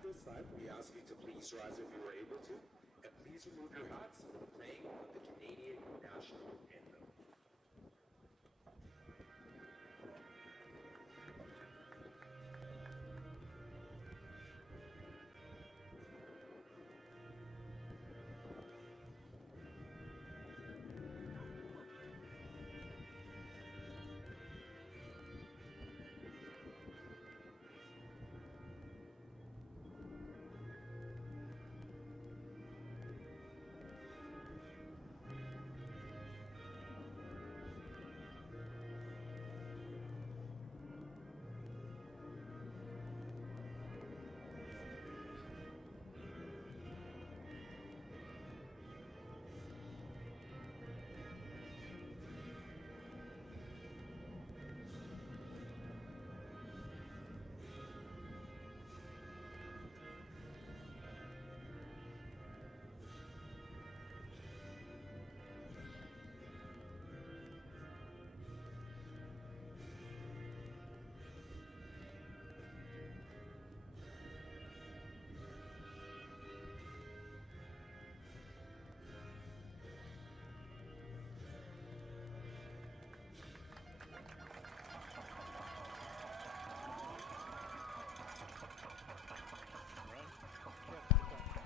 At this time, we ask you to please rise if you are able to, and please remove your hats for the playing of the Canadian national anthem.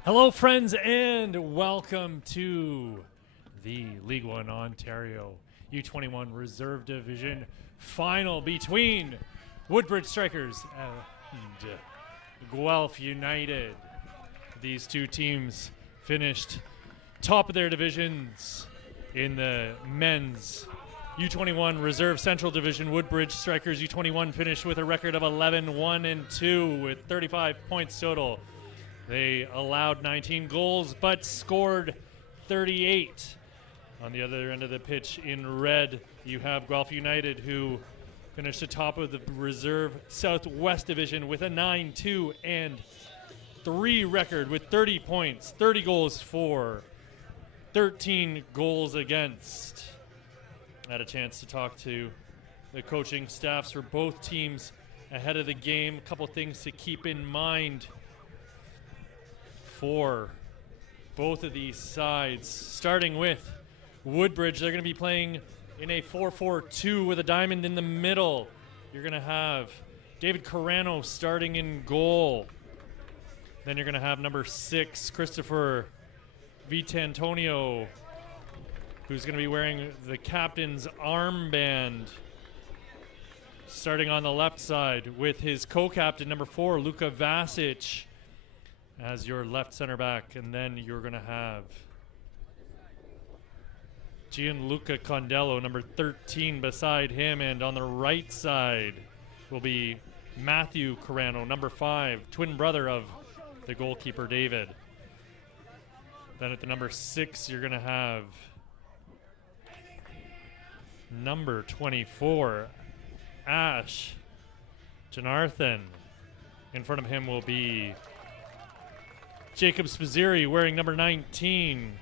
Hello, friends, and welcome to the League One Ontario U21 Reserve Division final between Woodbridge Strikers and Guelph United. These two teams finished top of their divisions in the men's U21 Reserve Central Division. Woodbridge Strikers U21 finished with a record of 11-1-2 with 35 points total. They allowed 19 goals, but scored 38. On the other end of the pitch in red, you have Guelph United, who finished atop of the Reserve Southwest Division with a 9-2-3 record with 30 points, 30 goals for, 13 goals against. I had a chance to talk to the coaching staffs for both teams ahead of the game. A couple things to keep in mind for both of these sides. Starting with Woodbridge, they're going to be playing in a 4-4-2 with a diamond in the middle. You're going to have David Carano starting in goal. Then you're going to have number 6, Christopher Vitantonio, who's going to be wearing the captain's armband, starting on the left side with his co-captain, number 4, Luka Vasic, as your left center back. And then you're going to have Gianluca Condello, number 13, beside him. And on the right side will be Matthew Carano, number 5, twin brother of the goalkeeper, David. Then at the number 6, you're going to have number 24, Ash Janarthan. In front of him will be Jacob Spazzeri wearing number 19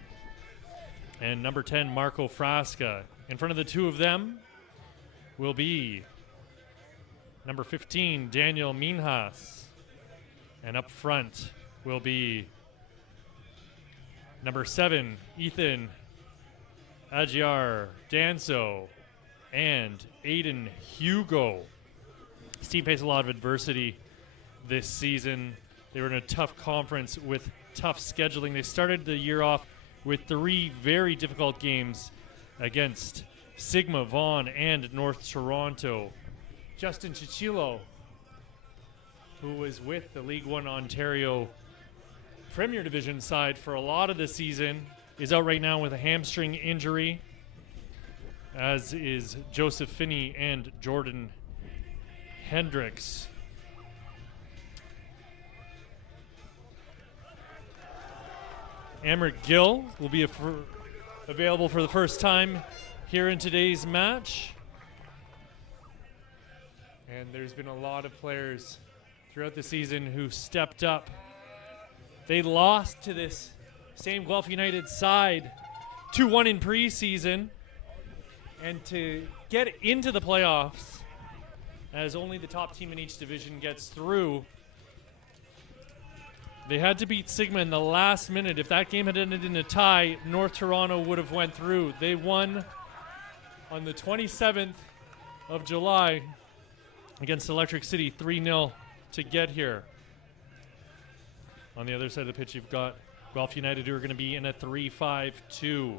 and number 10, Marco Frasca. In front of the two of them will be number 15, Daniel Minhas. And up front will be number 7, Ethan Agiar Danso and Aiden Hugo. This team faced a lot of adversity this season. They were in a tough conference with tough scheduling. They started the year off with 3 very difficult games against Sigma, Vaughan, and North Toronto. Justin Chichilo, who was with the League One Ontario Premier Division side for a lot of the season, is out right now with a hamstring injury, as is Joseph Finney and Jordan Hendricks. Amrit Gill will be available for the first time here in today's match. And there's been a lot of players throughout the season who stepped up. They lost to this same Guelph United side 2-1 in preseason. And to get into the playoffs, as only the top team in each division gets through, They had to beat Sigma in the last minute. If that game had ended in a tie, North Toronto would have went through. They won on the 27th of July against Electric City 3-0 to get here. On the other side of the pitch, you've got Guelph United, who are going to be in a 3-5-2. So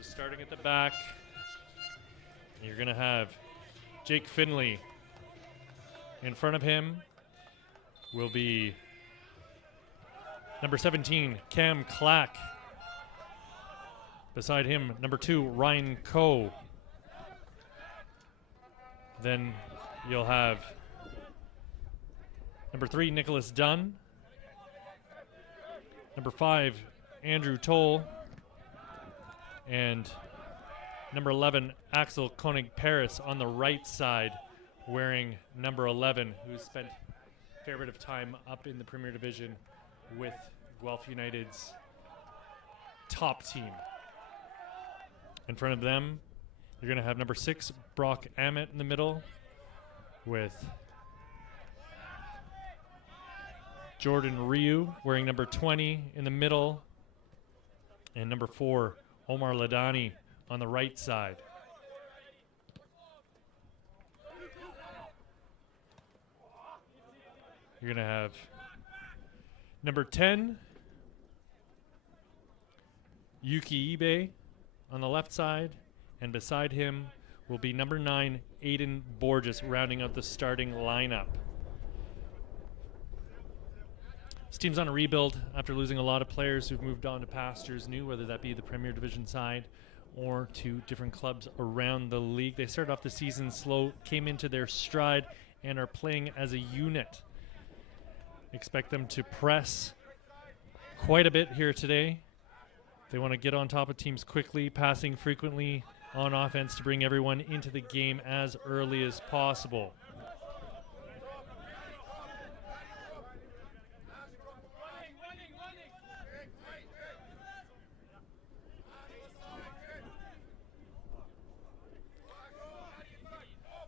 starting at the back, you're going to have Jake Finley. In front of him will be number 17, Cam Clack. Beside him, number 2, Ryan Coe. Then you'll have number 3, Nicholas Dunn. Number 5, Andrew Toll. And number 11, Axel Koenig-Paris on the right side, wearing number 11, who's spent a fair bit of time up in the Premier Division with Guelph United's top team. In front of them, you're going to have number 6, Brock Ammett in the middle, with Jordan Ryu wearing number 20 in the middle, and number 4, Omar Ladani on the right side. You're going to have number 10, Yuki Ibe on the left side, and beside him will be number 9, Aiden Borges, rounding out the starting lineup. This team's on a rebuild after losing a lot of players who've moved on to pastures new, whether that be the Premier Division side or to different clubs around the league. They started off the season slow, came into their stride, and are playing as a unit. Expect them to press quite a bit here today. They want to get on top of teams quickly, passing frequently on offense to bring everyone into the game as early as possible.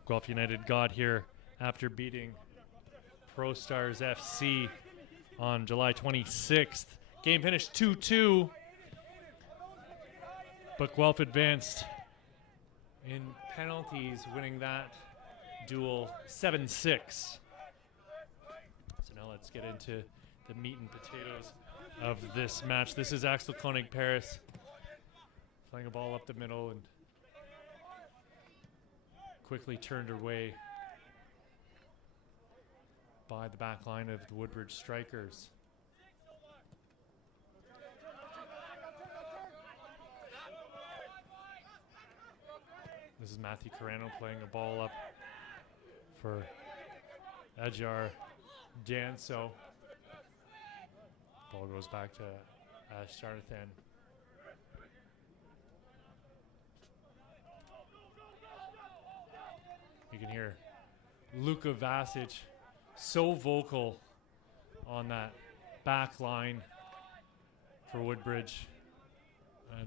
Guelph United got here after beating Pro Stars FC on July 26th. Game finished 2-2, but Guelph advanced in penalties, winning that duel 7-6. So now let's get into the meat and potatoes of this match. This is Axel Koenig-Paris playing a ball up the middle and quickly turned away by the back line of the Woodbridge Strikers. This is Matthew Carano playing a ball up for Ajar Danso. Ball goes back to Ash Jonathan. You can hear Luka Vasic so vocal on that back line for Woodbridge.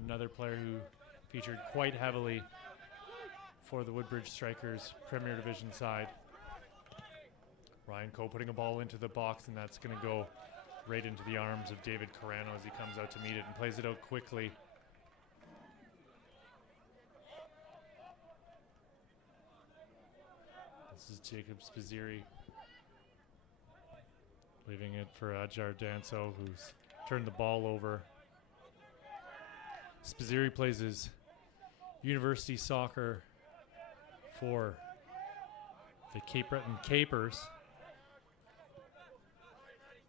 Another player who featured quite heavily for the Woodbridge Strikers Premier Division side. Ryan Coe putting a ball into the box, and that's going to go right into the arms of David Carano as he comes out to meet it and plays it out quickly. This is Jacob Spaziri leaving it for Ajar Danso, who's turned the ball over. Spaziri plays his university soccer for the Cape Breton Capers.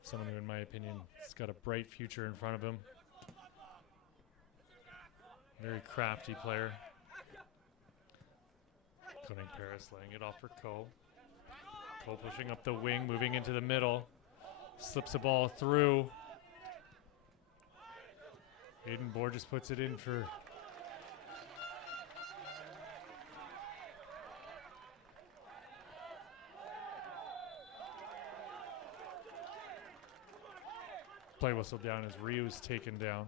Someone who, in my opinion, has got a bright future in front of him. Very crafty player. Koenig-Paris laying it off for Coe. Coe pushing up the wing, moving into the middle. Slips the ball through. Aiden Borges puts it in for play whistle down as Ryu's taken down.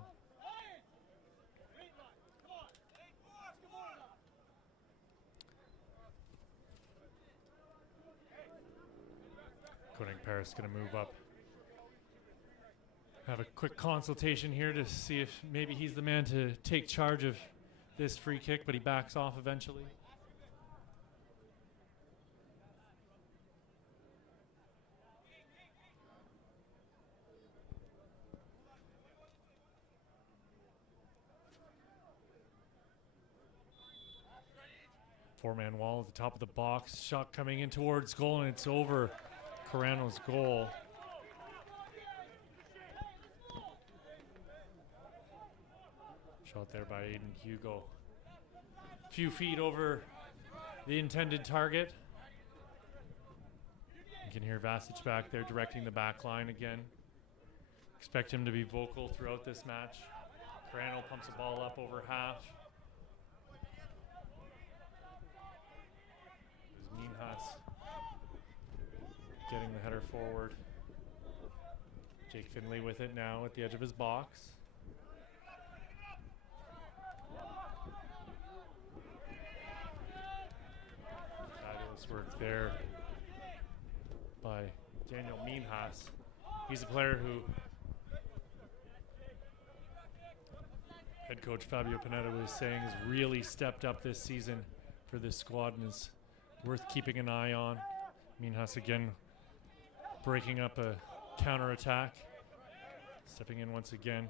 Koenig-Paris going to move up Have a quick consultation here to see if maybe he's the man to take charge of this free kick, but he backs off eventually. Four-man wall at the top of the box. Shot coming in towards goal, and it's over Carano's goal. Shot there by Aiden Hugo. A few feet over the intended target. You can hear Vasic back there directing the back line again. Expect him to be vocal throughout this match. Carano pumps the ball up over half. Minhas getting the header forward. Jake Finley with it now at the edge of his box. Fabulous work there by Daniel Minhas. He's a player who head coach Fabio Panetta was saying has really stepped up this season for this squad and is worth keeping an eye on. Minhas again breaking up a counter-attack. Stepping in once again.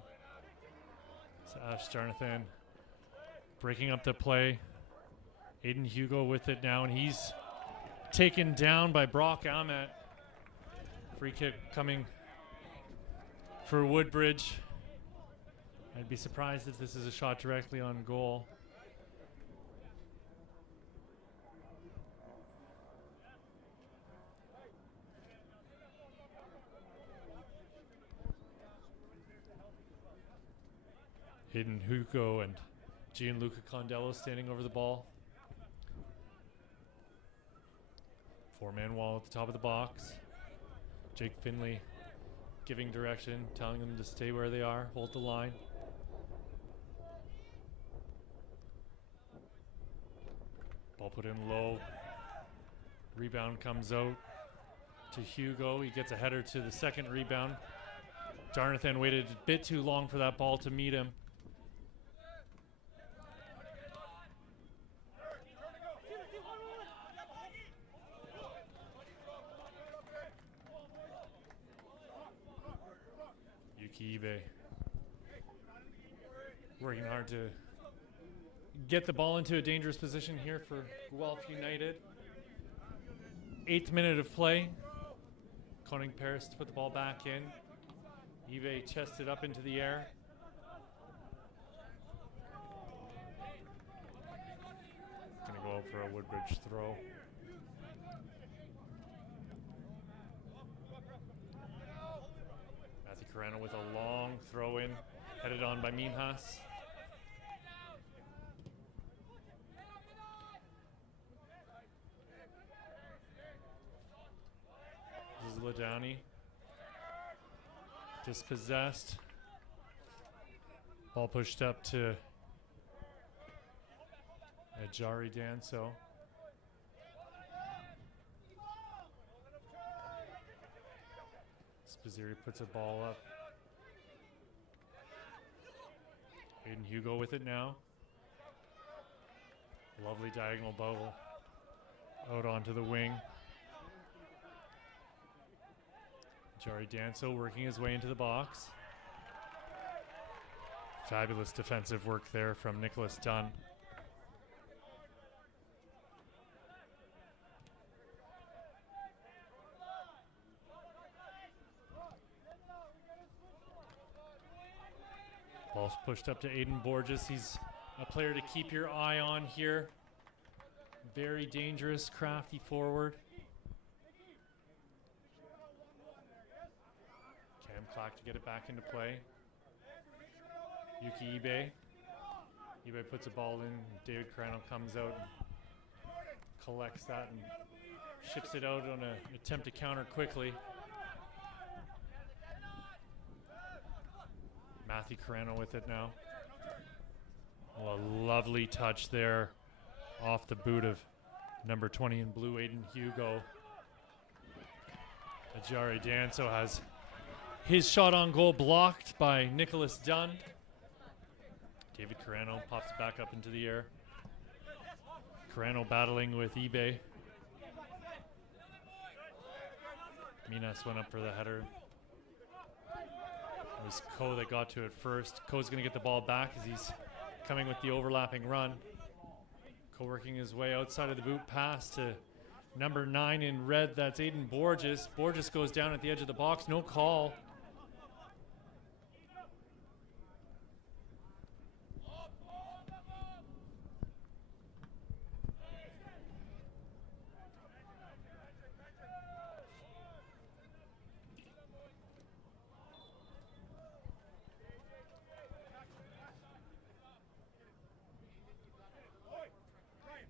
It's Ash Jonathan breaking up the play. Aiden Hugo with it now, and he's taken down by Brock Ahmet. Free kick coming for Woodbridge. I'd be surprised if this is a shot directly on goal. Aiden Hugo and Gianluca Condello standing over the ball. Four-man wall at the top of the box. Jake Finley giving direction, telling them to stay where they are, hold the line. Ball put in low. Rebound comes out to Hugo. He gets a header to the second rebound. Jonathan waited a bit too long for that ball to meet him. Ibe working hard to get the ball into a dangerous position here for Guelph United. 8th minute of play. Koning Paris to put the ball back in. Ibe chested up into the air. Gonna go out for a Woodbridge throw. Carano with a long throw in, headed on by Minhas. This is Ladowny. Dispossessed. Ball pushed up to Ajari Danso. Spaziri puts a ball up. Aiden Hugo with it now. Lovely diagonal bubble out onto the wing. Jari Danso working his way into the box. Fabulous defensive work there from Nicholas Dunn. Ball's pushed up to Aiden Borges. He's a player to keep your eye on here. Very dangerous, crafty forward. Cam Clark to get it back into play. Yuki Ibe. Ibe puts a ball in. David Carano comes out and collects that and ships it out on an attempt to counter quickly. Matthew Carano with it now. Oh, a lovely touch there off the boot of number 20 in blue, Aiden Hugo. Ajari Danso has His shot on goal blocked by Nicholas Dunn. David Carano pops it back up into the air. Carano battling with eBay. Minas went up for the header. It was Coe that got to it first. Coe's going to get the ball back as he's coming with the overlapping run. Coe working his way outside of the boot pass to number 9 in red. That's Aiden Borges. Borges goes down at the edge of the box. No call.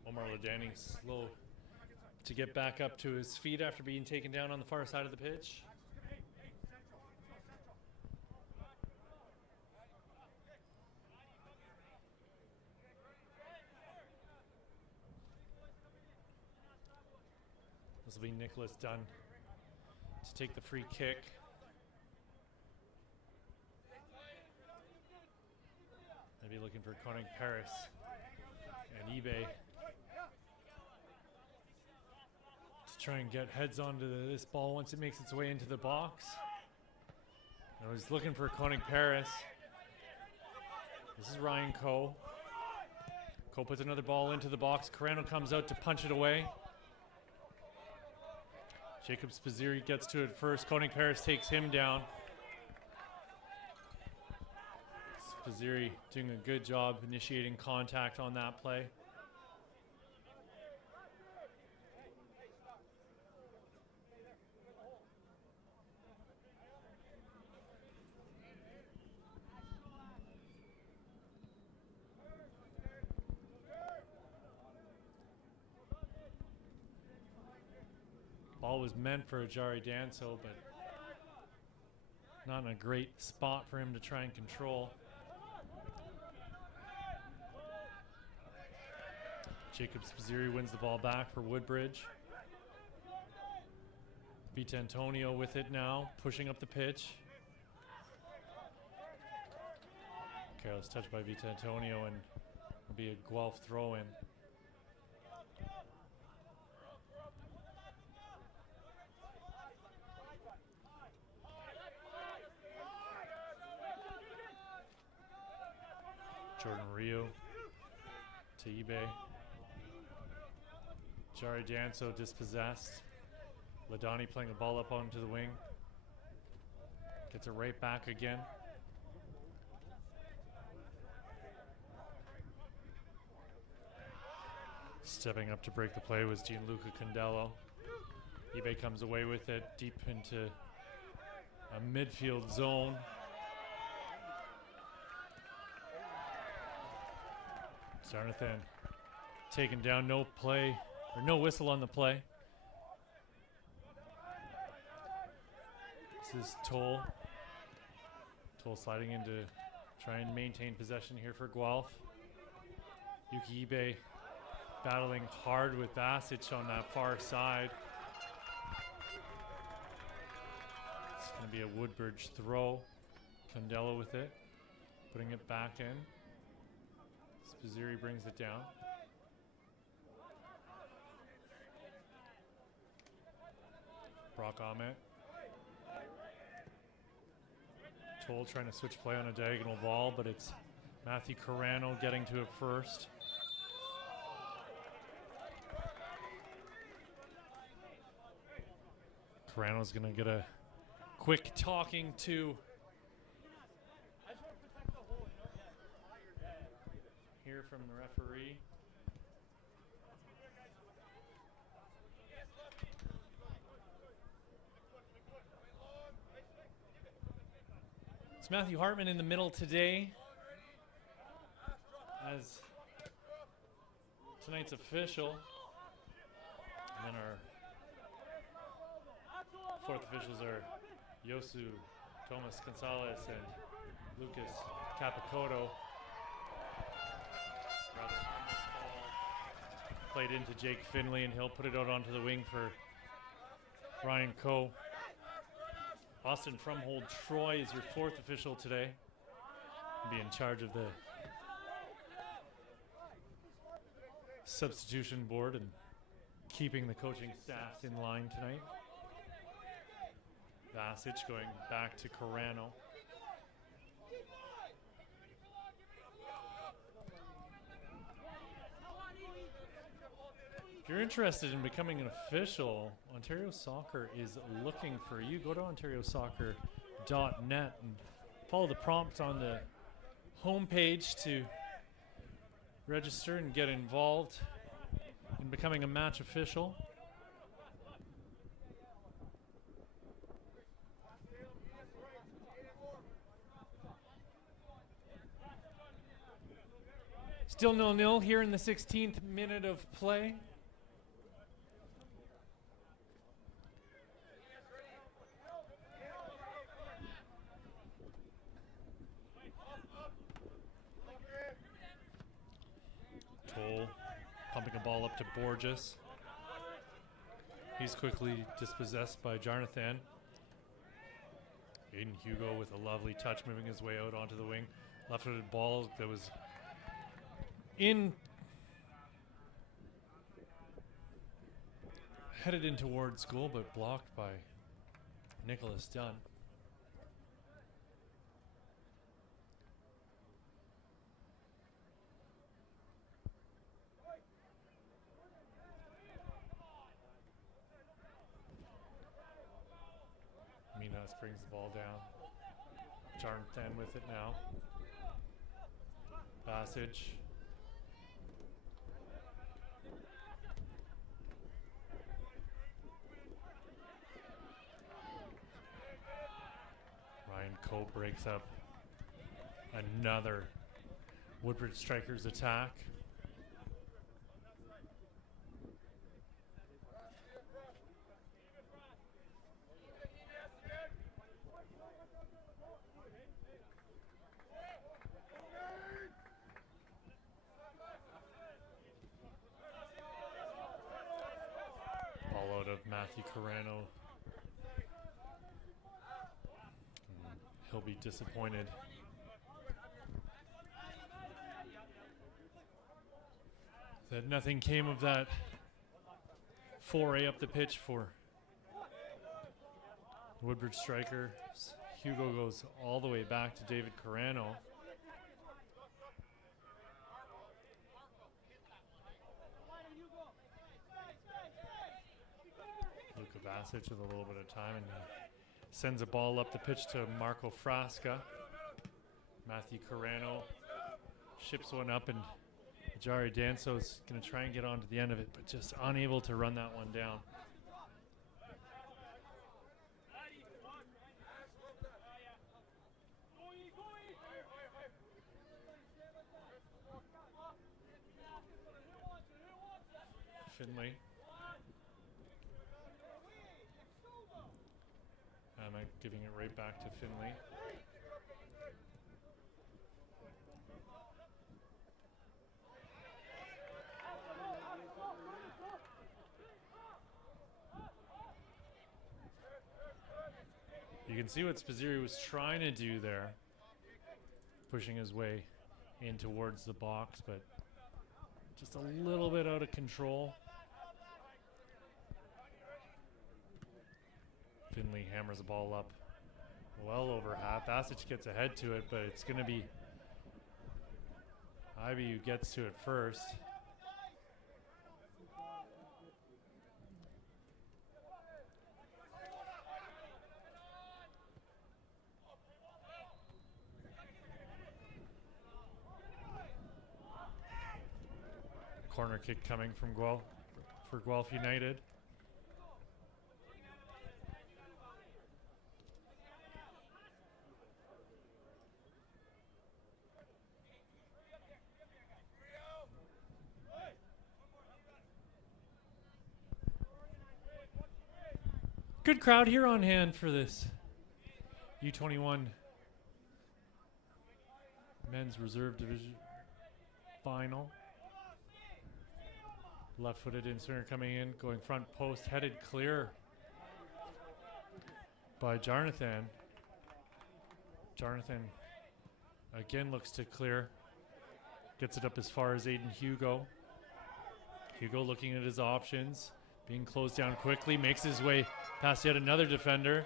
Omar Ladani slow to get back up to his feet after being taken down on the far side of the pitch. This will be Nicholas Dunn to take the free kick. Maybe looking for Koenig Paris and eBay to try and get heads onto this ball once it makes its way into the box. I was looking for Koenig Paris. This is Ryan Coe. Coe puts another ball into the box. Carano comes out to punch it away. Jacob Spaziri gets to it first. Koenig Paris takes him down. Spaziri doing a good job initiating contact on that play. Ball was meant for Ajari Danso, but not in a great spot for him to try and control. Jacob Spaziri wins the ball back for Woodbridge. Vitantonio with it now, pushing up the pitch. Careless touch by Vitantonio, and will be a Guelph throw-in. Jordan Rio to eBay. Jari Danso dispossessed. Ladani playing the ball up onto the wing. Gets it right back again. Stepping up to break the play was Gianluca Condello. eBay comes away with it deep into a midfield zone. Zarnathan taken down, no play, or no whistle on the play. This is Toll. Toll sliding into trying to maintain possession here for Guelph. Yuki Ibe battling hard with Basic on that far side. It's going to be a Woodbridge throw. Condello with it, putting it back in. Spaziri brings it down. Brock Ahmet. Toll trying to switch play on a diagonal ball, but it's Matthew Carano getting to it first. Carano's going to get a quick talking to here from the referee. It's Matthew Hartman in the middle today as tonight's official. And then our fourth officials are Yosu Thomas Gonzalez and Lucas Capicoto. Played into Jake Finley, and he'll put it out onto the wing for Ryan Coe. Austin Fromhold Troy is your fourth official today. Be in charge of the substitution board and keeping the coaching staff in line tonight. Vasic going back to Carano. If you're interested in becoming an official, Ontario Soccer is looking for you. Go to ontariosoccer.net and follow the prompt on the homepage to register and get involved in becoming a match official. Still 0-0 here in the 16th minute of play. Toll pumping a ball up to Borges. He's quickly dispossessed by Jarnathan. Aiden Hugo with a lovely touch, moving his way out onto the wing. Left-footed ball that was headed in towards goal, but blocked by Nicholas Dunn. Minas brings the ball down. Jarnathan with it now. Passage. Ryan Coe breaks up another Woodbridge Strikers attack. Ball out of Matthew Carano. He'll be disappointed. That nothing came of that foray up the pitch for Woodbridge Strikers. Hugo goes all the way back to David Carano. Luka Vasic with a little bit of time, and he sends a ball up the pitch to Marco Frasca. Matthew Carano ships one up, and Jari Danso's going to try and get onto the end of it, but just unable to run that one down. Finley. I'm giving it right back to Finley. You can see what Spazzeri was trying to do there, pushing his way in towards the box, but just a little bit out of control. Finley hammers the ball up well over half. Vasic gets ahead to it, but it's going to be Ivy who gets to it first. Corner kick coming from Guelph for Guelph United. Good crowd here on hand for this U21 men's reserve division final. Left-footed in center coming in, going front post, headed clear. by Jonathan. Jonathan again looks to clear. Gets it up as far as Aiden Hugo. Hugo looking at his options. Being closed down quickly. Makes his way past yet another defender.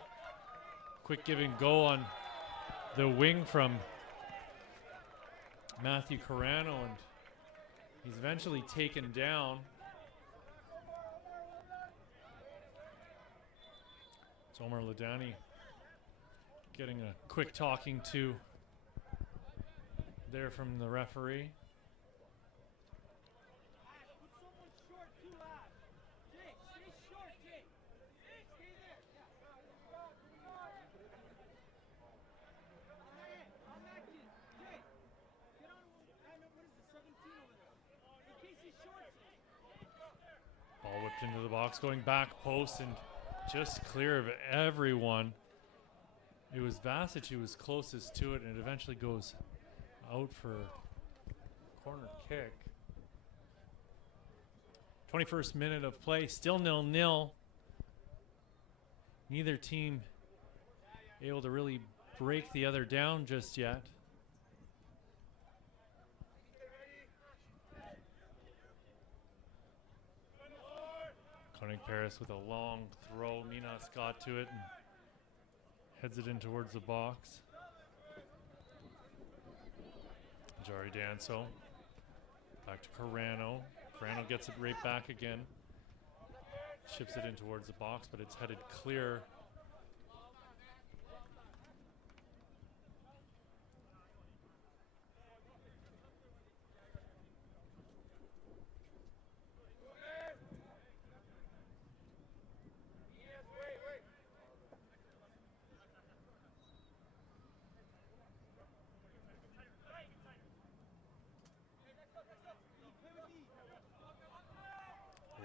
Quick give and go on the wing from Matthew Carano, and he's eventually taken down. It's Omar Ladani getting a quick talking to there from the referee. Ball whipped into the box, going back post and just clear of everyone. It was Vasic who was closest to it, and it eventually goes out for corner kick. 21st minute of play, still 0-0. Neither team able to really break the other down just yet. Conning Paris with a long throw. Minas got to it and heads it in towards the box. Jari Danso. Back to Carano. Carano gets it right back again. Ships it in towards the box, but it's headed clear.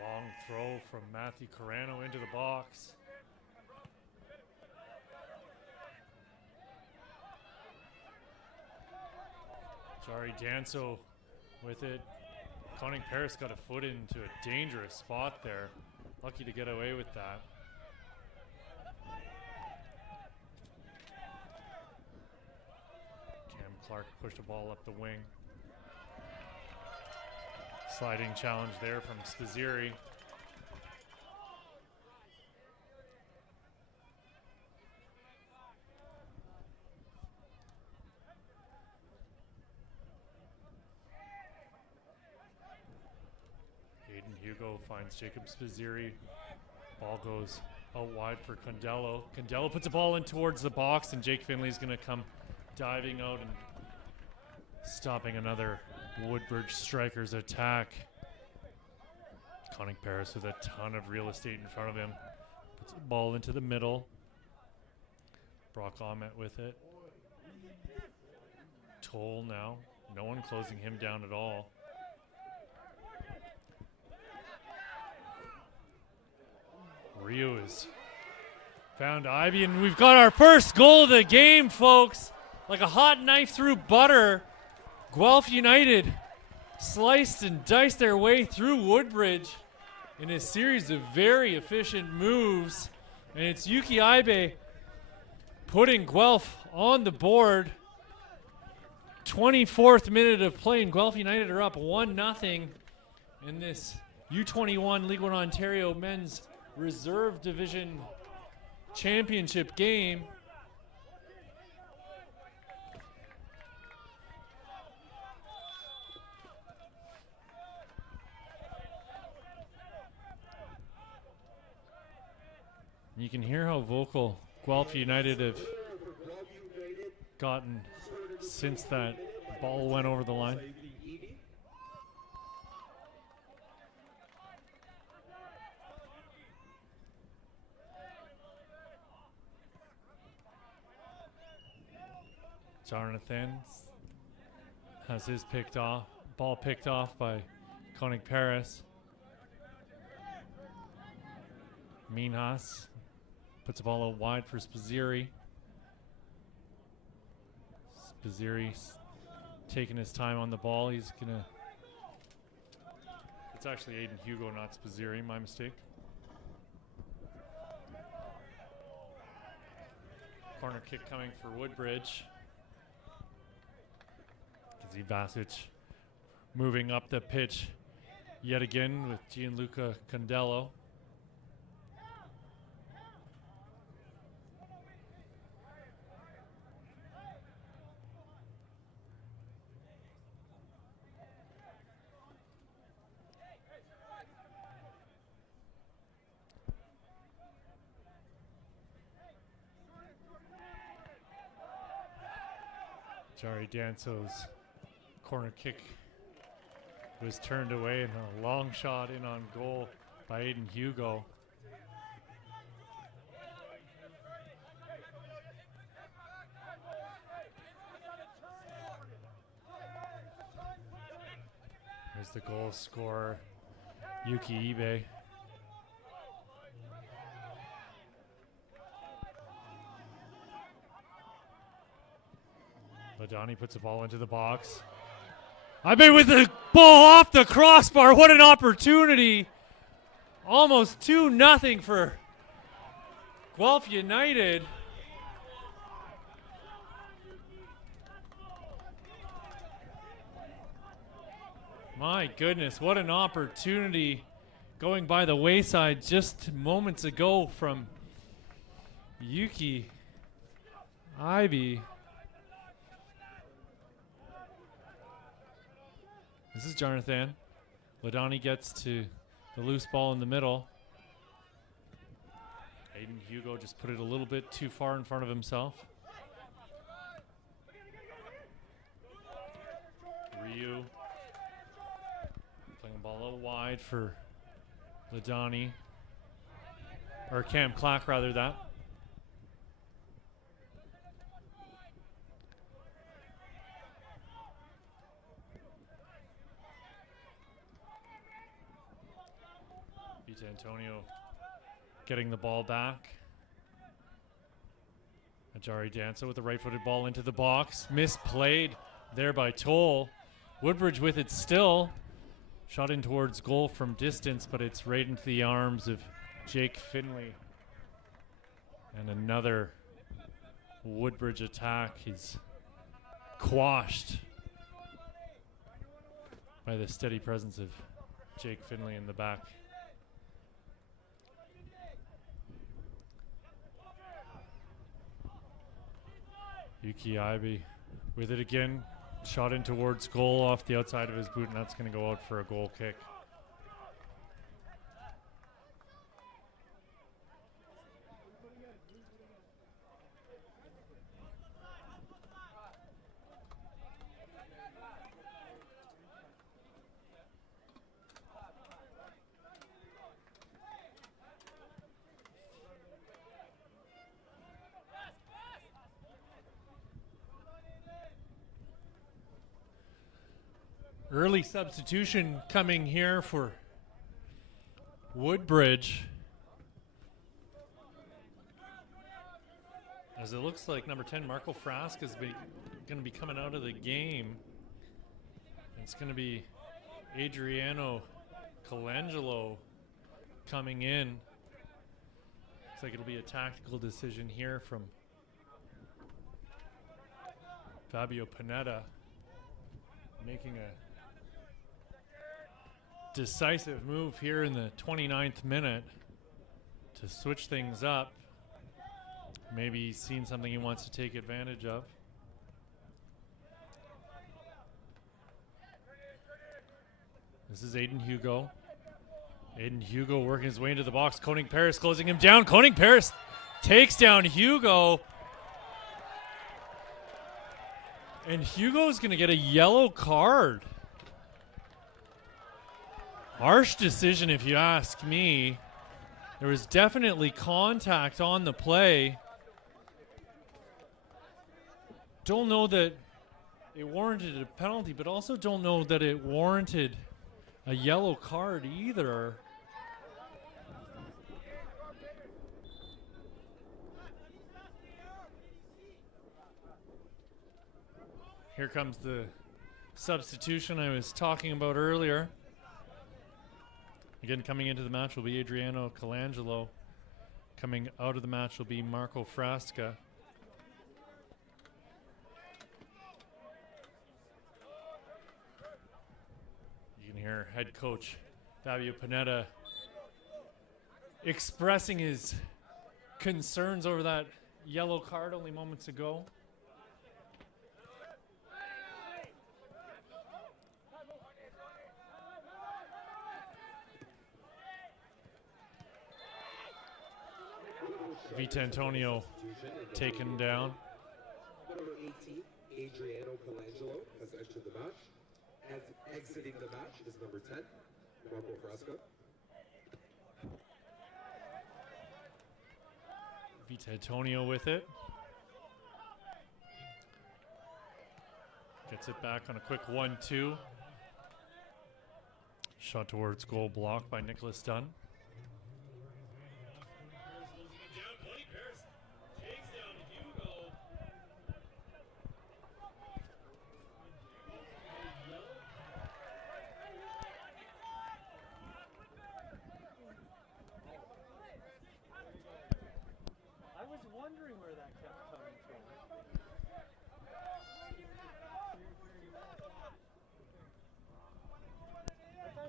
Long throw from Matthew Carano into the box. Jari Danso with it. Conning Paris got a foot into a dangerous spot there. Lucky to get away with that. Cam Clark pushed the ball up the wing. Sliding challenge there from Spaziri. Aiden Hugo finds Jacob Spaziri. Ball goes out wide for Condello. Condello puts the ball in towards the box, and Jake Finley's going to come diving out and stopping another Woodbridge Strikers attack. Conning Paris with a ton of real estate in front of him. Puts the ball into the middle. Brock Ahmet with it. Toll now. No one closing him down at all. Rio is found Ivy, and we've got our first goal of the game, folks. Like a hot knife through butter. Guelph United sliced and diced their way through Woodbridge in a series of very efficient moves. And it's Yuki Aibe putting Guelph on the board. 24th minute of play, and Guelph United are up 1-0 in this U21 League One Ontario Men's Reserve Division Championship game. You can hear how vocal Guelph United have gotten since that ball went over the line. Jonathan has his ball picked off by Conning Paris. Minhas puts the ball out wide for Spaziri. Spaziri's taking his time on the ball. He's gonna. It's actually Aiden Hugo, not Spaziri. My mistake. Corner kick coming for Woodbridge. Vasic moving up the pitch yet again with Gianluca Condello. Jari Danso's corner kick was turned away, and a long shot in on goal by Aiden Hugo. There's the goal scorer, Yuki Ibe. Ladani puts the ball into the box. Ibe with the ball off the crossbar. What an opportunity. Almost 2-0 for Guelph United. My goodness, what an opportunity going by the wayside just moments ago from Yuki Ibe. This is Jonathan. Ladani gets to the loose ball in the middle. Aiden Hugo just put it a little bit too far in front of himself. Ryu playing the ball a little wide for Ladani. Or Cam Clack, rather, that. Antonio getting the ball back. Ajari Danso with the right-footed ball into the box. Misplayed there by Toll. Woodbridge with it still. Shot in towards goal from distance, but it's right into the arms of Jake Finley. And another Woodbridge attack is quashed by the steady presence of Jake Finley in the back. Yuki Ibe with it again. Shot in towards goal off the outside of his boot, and that's going to go out for a goal kick. Early substitution coming here for Woodbridge. As it looks like number 10, Marco Frasca, is going to be coming out of the game. It's going to be Adriano Colangelo coming in. Looks like it'll be a tactical decision here from Fabio Panetta, making a decisive move here in the 29th minute to switch things up. Maybe he's seen something he wants to take advantage of. This is Aiden Hugo. Aiden Hugo working his way into the box. Koning Paris closing him down. Koning Paris takes down Hugo. And Hugo's going to get a yellow card. Harsh decision, if you ask me. There was definitely contact on the play. Don't know that it warranted a penalty, but also don't know that it warranted a yellow card either. Here comes the substitution I was talking about earlier. Again, coming into the match will be Adriano Colangelo. Coming out of the match will be Marco Frasca. can hear head coach Fabio Panetta expressing his concerns over that yellow card only moments ago. Vita Antonio taken down. Number 18, Adriano Colangelo has entered the match. And exiting the match is number 10, Marco Frasca. Vita Antonio with it. Gets it back on a quick 1-2. Shot towards goal blocked by Nicholas Dunn.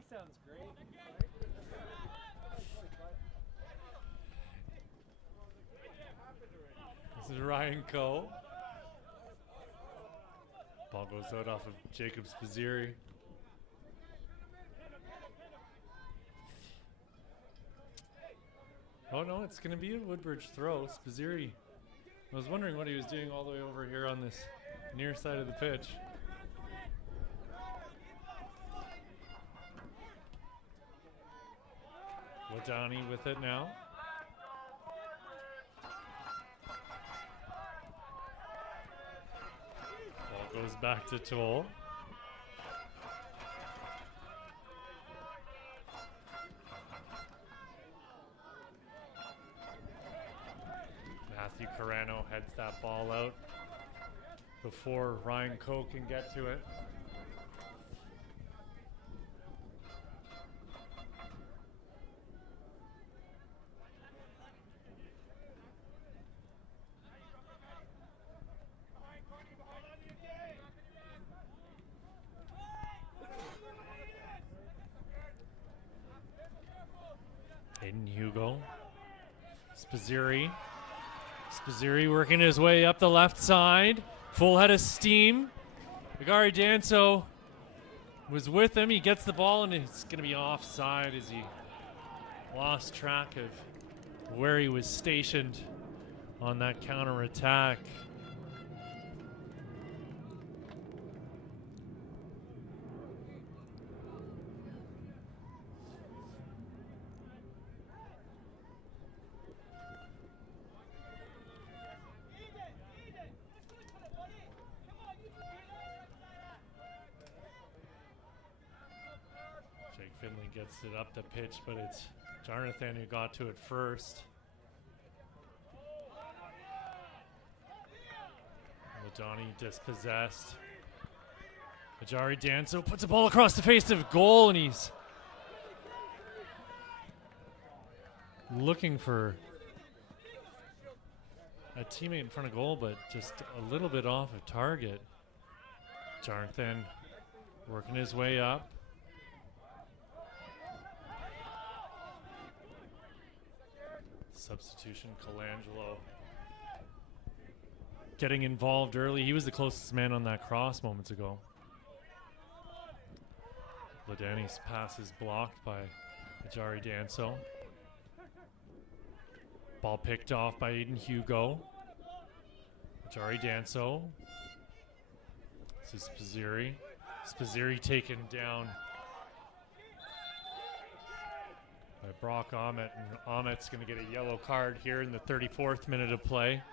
Sounds great. This is Ryan Coe. Ball goes out off of Jacob Spazzeri. Oh no, it's going to be a Woodbridge throw. Spazzeri. I was wondering what he was doing all the way over here on this near side of the pitch. Ladani with it now. Ball goes back to Toll. Matthew Carano heads that ball out before Ryan Coe can get to it. Hayden Hugo. Spazzeri. Spazzeri working his way up the left side. Full head of steam. Agari Danso was with him. He gets the ball and it's going to be offside as he lost track of where he was stationed on that counter attack. Finley gets it up the pitch, but it's Jonathan who got to it first. Ladani dispossessed. Ajari Danso puts a ball across the face of goal, and he's looking for a teammate in front of goal, but just a little bit off of target. Jonathan working his way up. Substitution, Colangelo getting involved early. He was the closest man on that cross moments ago. Ladani's pass is blocked by Ajari Danso. Ball picked off by Aiden Hugo. Ajari Danso. This is Spazzeri. Spazzeri taken down by Brock Ahmet, and Ahmet's going to get a yellow card here in the 34th minute of play.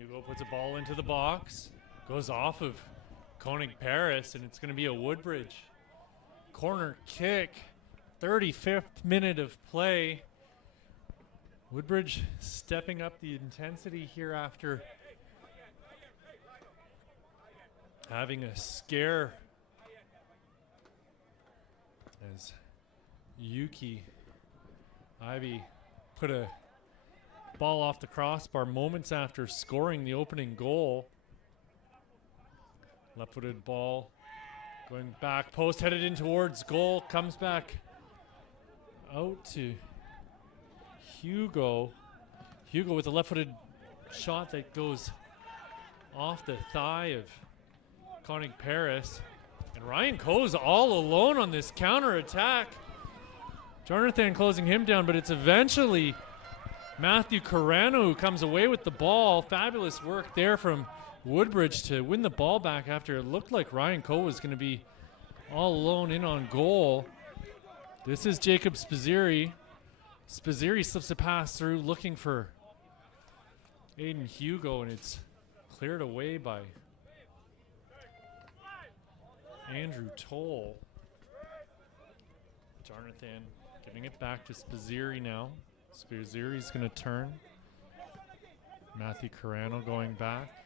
Hugo puts a ball into the box, goes off of Koenig Paris, and it's going to be a Woodbridge corner kick. 35th minute of play. Woodbridge stepping up the intensity here after having a scare as Yuki Ivy put a ball off the crossbar moments after scoring the opening goal. Left-footed ball going back post, headed in towards goal, comes back out to Hugo. Hugo with a left-footed shot that goes off the thigh of Koenig Paris. And Ryan Coe's all alone on this counter-attack. Jonathan closing him down, but it's eventually Matthew Carano who comes away with the ball. Fabulous work there from Woodbridge to win the ball back after it looked like Ryan Coe was going to be all alone in on goal. This is Jacob Spaziri. Spaziri slips a pass through looking for Aiden Hugo, and it's cleared away by Andrew Toll. Jonathan giving it back to Spaziri now. Spaziri's going to turn. Matthew Carano going back.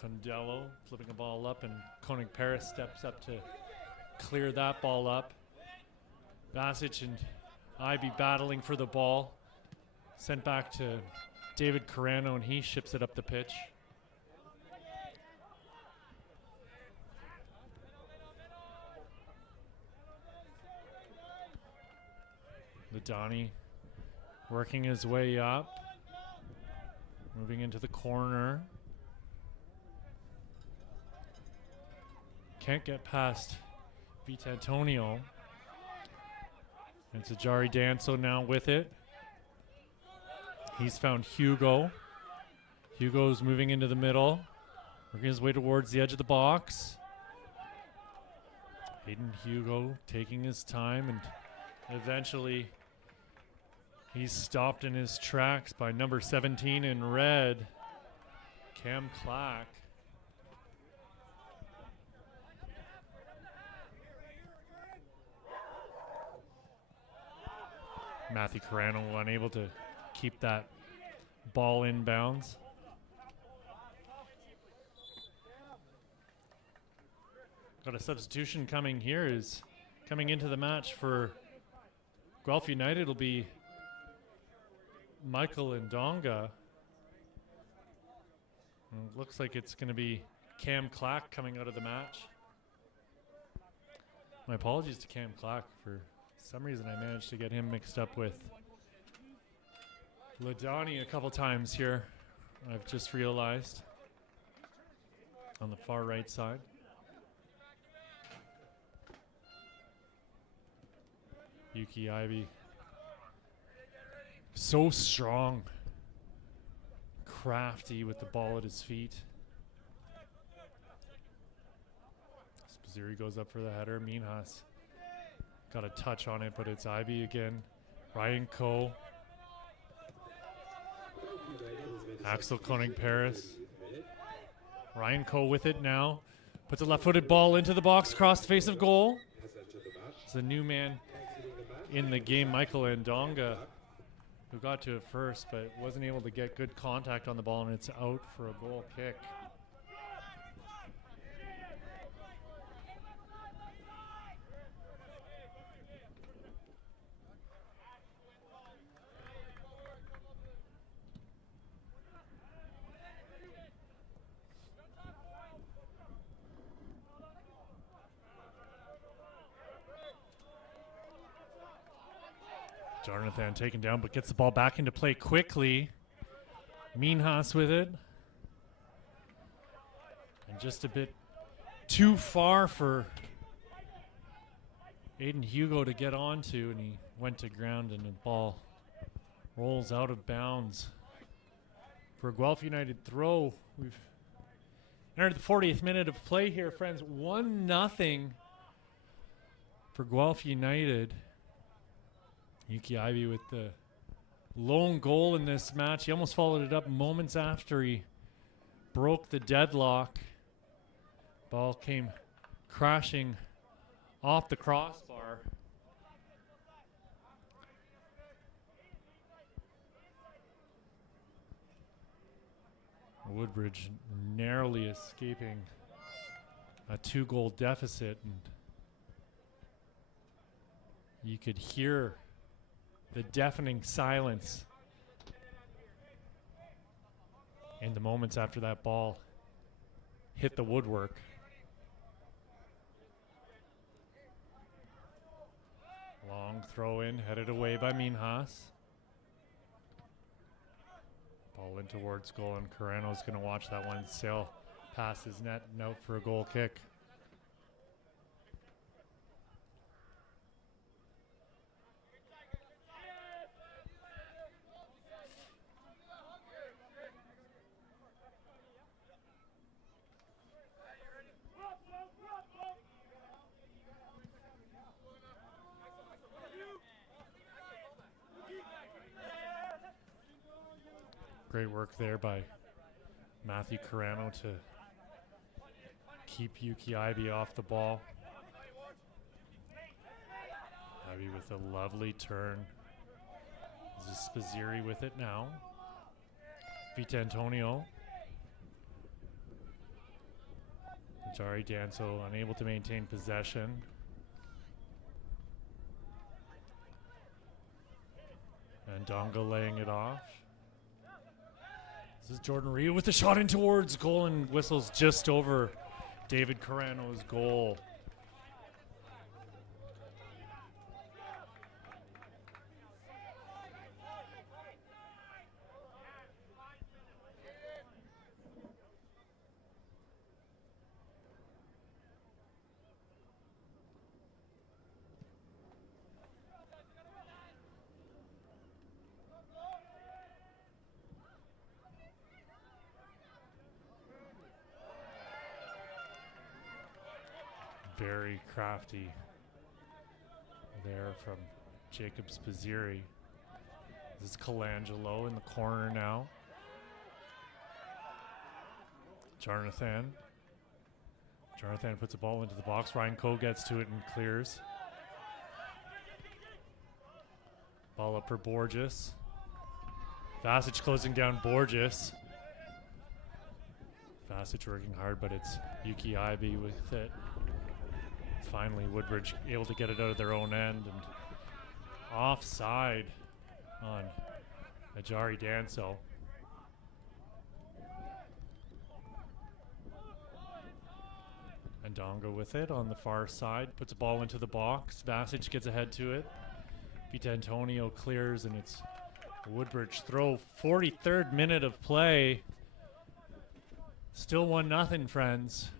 Condello flipping a ball up, and Koenig Paris steps up to clear that ball up. Basic and Ivy battling for the ball. Sent back to David Carano, and he ships it up the pitch. Ladani working his way up. Moving into the corner. Can't get past Vita Antonio. And it's Jari Danso now with it. He's found Hugo. Hugo's moving into the middle. Working his way towards the edge of the box. Aiden Hugo taking his time, and eventually he's stopped in his tracks by number 17 in red, Cam Clack. Matthew Carano unable to keep that ball in bounds. Got a substitution coming here. Is coming into the match for Guelph United will be Michael Ndonga. And it looks like it's going to be Cam Clack coming out of the match. My apologies to Cam Clack. For some reason I managed to get him mixed up with Ladani a couple times here. I've just realized on the far right side. Yuki Ivy, so strong, crafty with the ball at his feet. Spaziri goes up for the header. Minhas got a touch on it, but it's Ivy again. Ryan Coe. Axel Koenig Paris. Ryan Coe with it now. Puts a left-footed ball into the box, across the face of goal. It's a new man in the game, Michael Ndonga, who got to it first but wasn't able to get good contact on the ball, and it's out for a goal kick. Jonathan taken down, but gets the ball back into play quickly. Minhas with it. And just a bit too far for Aiden Hugo to get onto, and he went to ground, and the ball rolls out of bounds. For a Guelph United throw, we've entered the 40th minute of play here, friends. 1-0 for Guelph United. Yuki Ivy with the lone goal in this match. He almost followed it up moments after he broke the deadlock. Ball came crashing off the crossbar. Woodbridge narrowly escaping a 2-goal deficit, and you could hear the deafening silence in the moments after that ball hit the woodwork. Long throw in, headed away by Minhas. Ball in towards goal, and Carano's going to watch that one sail past his net and out for a goal kick. Great work there by Matthew Carano to keep Yuki Ivey off the ball. Ivey with a lovely turn. This is Spaziri with it now. Vita Antonio. Jari Danso unable to maintain possession. And Donga laying it off. This is Jordan Rio with the shot in towards goal, and whistles just over David Carano's goal. Very crafty there from Jacob Spaziri. This is Colangelo in the corner now. Jonathan puts the ball into the box. Ryan Coe gets to it and clears. Ball up for Borges. Vasic closing down Borges. Vasic working hard, but it's Yuki Ivey with it. Finally, Woodbridge able to get it out of their own end, and offside on Ajari Danso. And Donga with it on the far side, puts a ball into the box. Vasic gets ahead to it. Vita Antonio clears, and it's a Woodbridge throw. 43rd minute of play. Still 1-0, friends.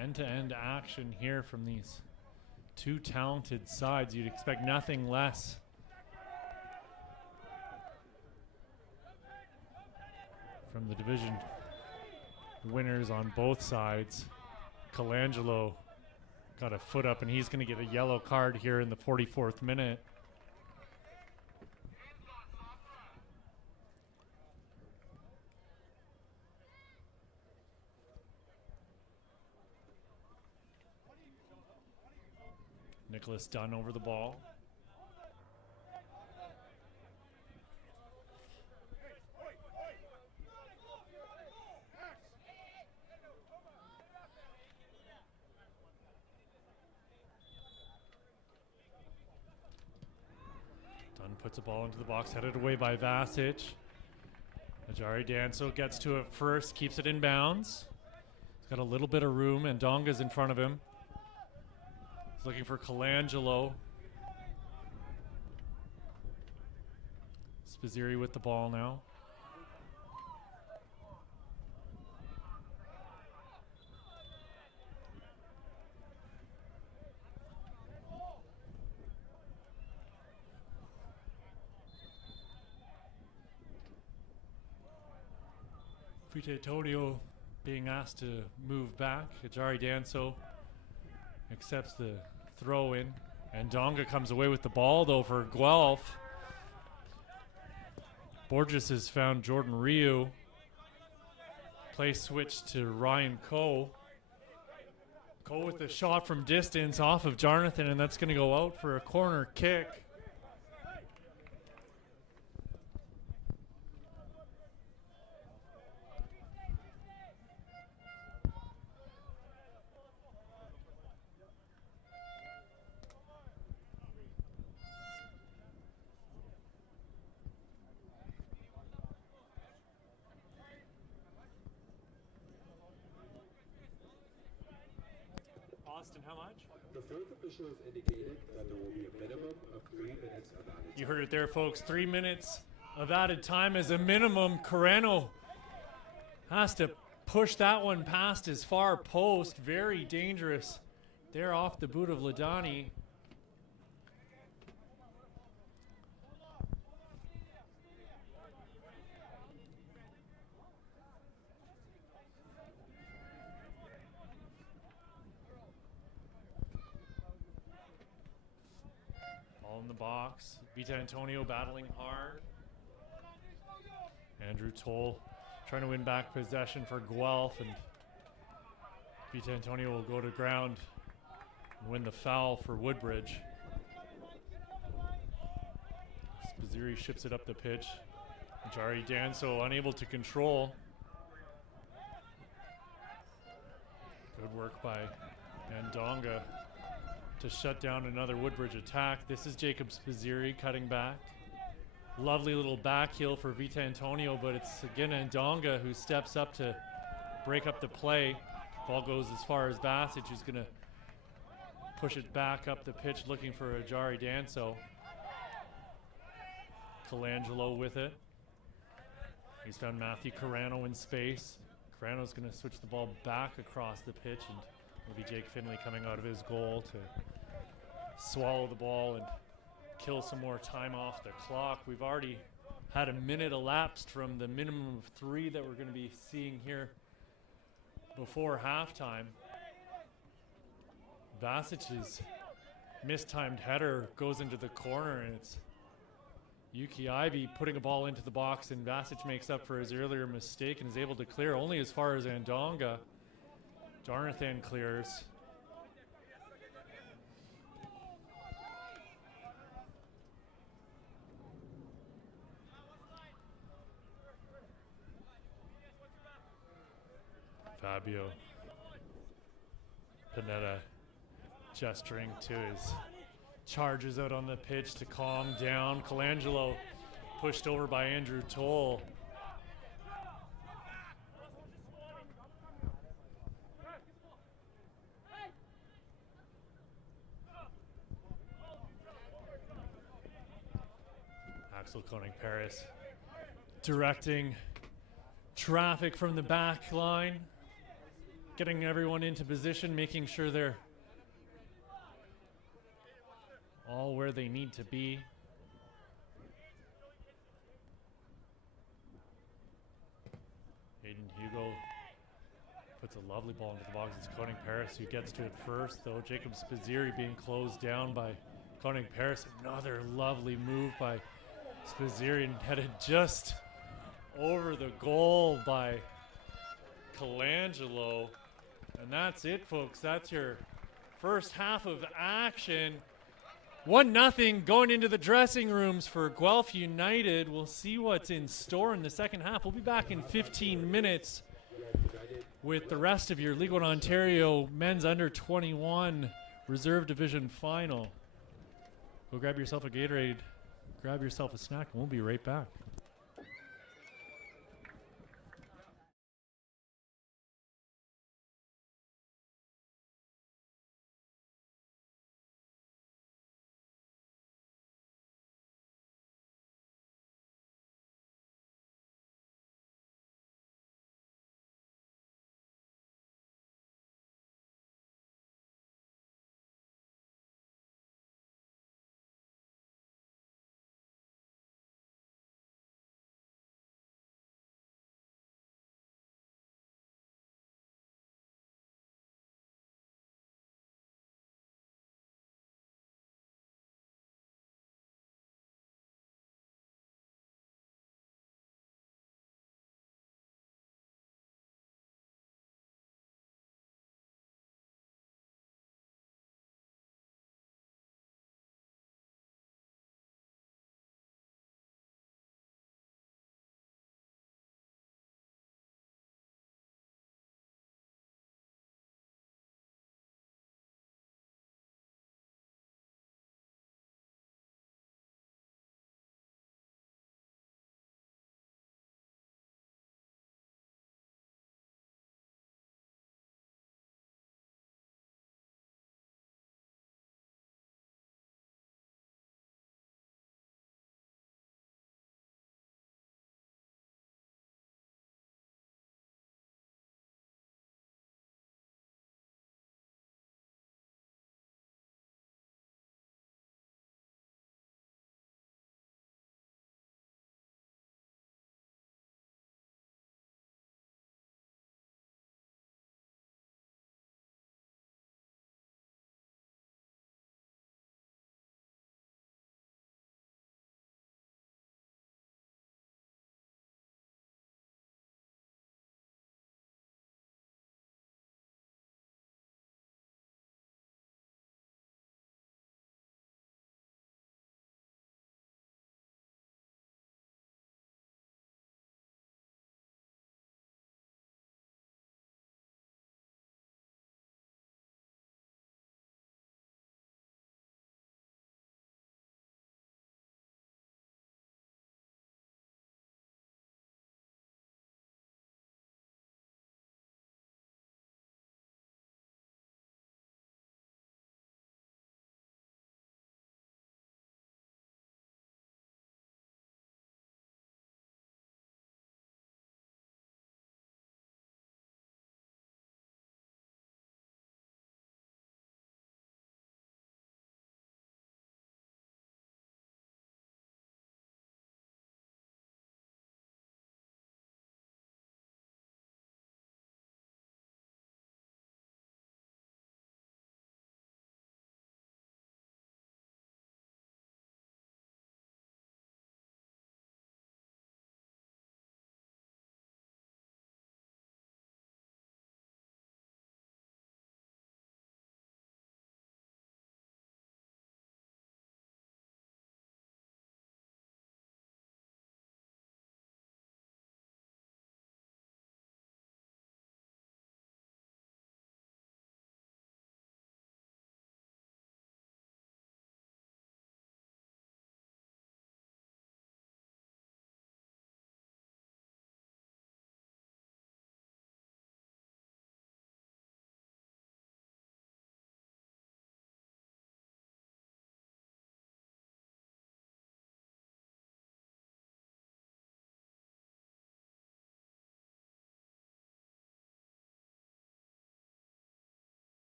End-to-end action here from these two talented sides. You'd expect nothing less. From the division winners on both sides. Colangelo got a foot up, and he's going to get a yellow card here in the 44th minute. Nicholas Dunn over the ball. Dunn puts a ball into the box, headed away by Vasic. Ajari Danso gets to it first, keeps it in bounds. He's got a little bit of room, and Donga's in front of him. He's looking for Colangelo. Spaziri with the ball now. Vita Antonio being asked to move back. Ajari Danso accepts the throw in. And Donga comes away with the ball, though, for Guelph. Borges has found Jordan Ryu. Play switch to Ryan Coe. Coe with a shot from distance off of Jonathan, and that's going to go out for a corner kick. Austin, how much? The fourth official has indicated that there will be a minimum of 3 minutes of added time. You heard it there, folks. 3 minutes of added time as a minimum. Carreno has to push that one past his far post. Very dangerous there off the boot of Ladani. In the box. Vita Antonio battling hard. Andrew Toll trying to win back possession for Guelph, and Vita Antonio will go to ground and win the foul for Woodbridge. Spaziri ships it up the pitch. Jari Danso unable to control. Good work by Andonga to shut down another Woodbridge attack. This is Jacob Spaziri cutting back. Lovely little back heel for Vita Antonio, but it's again Andonga who steps up to break up the play. Ball goes as far as Vasich, who's going to push it back up the pitch looking for Jari Danso. Colangelo with it. He's found Matthew Carrano in space. Carrano's going to switch the ball back across the pitch, and it'll be Jake Finley coming out of his goal to swallow the ball and kill some more time off the clock. We've already had a minute elapsed from the minimum of 3 that we're going to be seeing here before halftime. Vasich's mistimed header goes into the corner, and it's Yuki Ivey putting a ball into the box, and Vasich makes up for his earlier mistake and is able to clear only as far as Andonga. Jonathan clears. Fabio Panetta gesturing to his charges out on the pitch to calm down. Colangelo pushed over by Andrew Toll. Axel Koenig-Paris directing traffic from the back line, getting everyone into position, making sure they're all where they need to be. Aiden Hugo puts a lovely ball into the box. It's Koenig-Paris who gets to it first, though. Jacob Spaziri being closed down by Koenig-Paris. Another lovely move by Spaziri, and headed just over the goal by Colangelo. And that's it, folks. That's your first half of action. 1-0 going into the dressing rooms for Guelph United. We'll see what's in store in the second half. We'll be back in 15 minutes with the rest of your League One Ontario men's under 21 reserve division final. Go grab yourself a Gatorade, grab yourself a snack, and we'll be right back.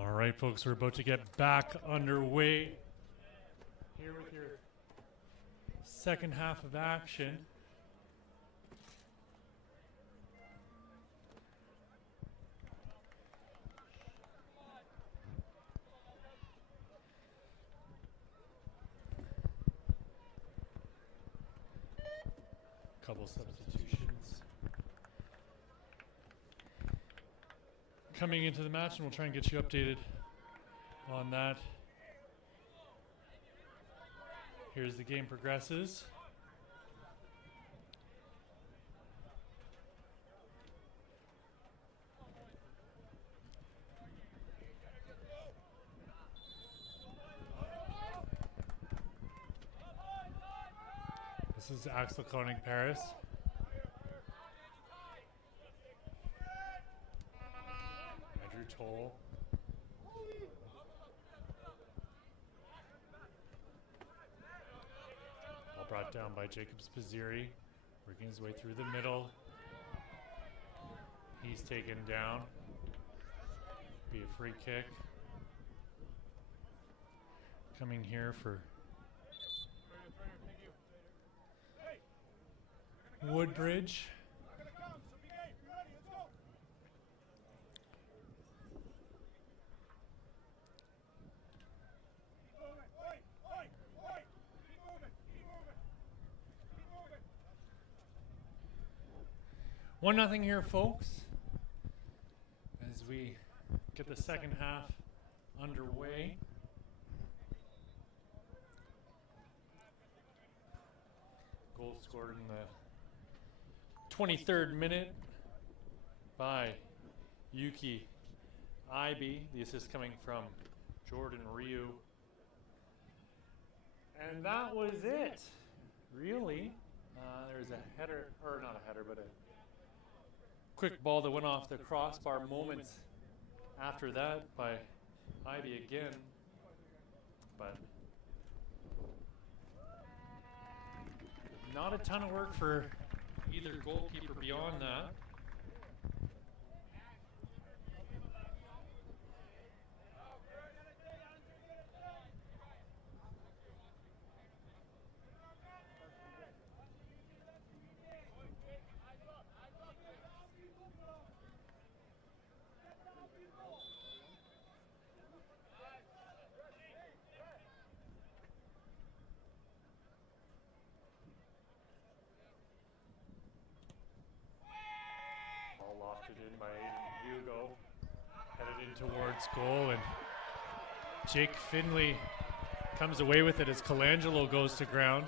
All right, folks, we're about to get back underway here with your second half of action. Couple substitutions coming into the match, and we'll try and get you updated on that. Here's the game progresses. This is Axel Koenig Paris. Andrew Toll. All brought down by Jacob Spizzeri, working his way through the middle. He's taken down. Be a free kick. Coming here for Woodbridge. One nothing here, folks, as we get the second half underway. Goal scored in the 23rd minute by Yuki Ibe. The assist coming from Jordan Ryu. And that was it, really. There's a header, or not a header, but a quick ball that went off the crossbar moments after that by Ibe again. But not a ton of work for either goalkeeper beyond that. Lofted in by Hugo, headed in towards goal, and Jake Finley comes away with it as Colangelo goes to ground.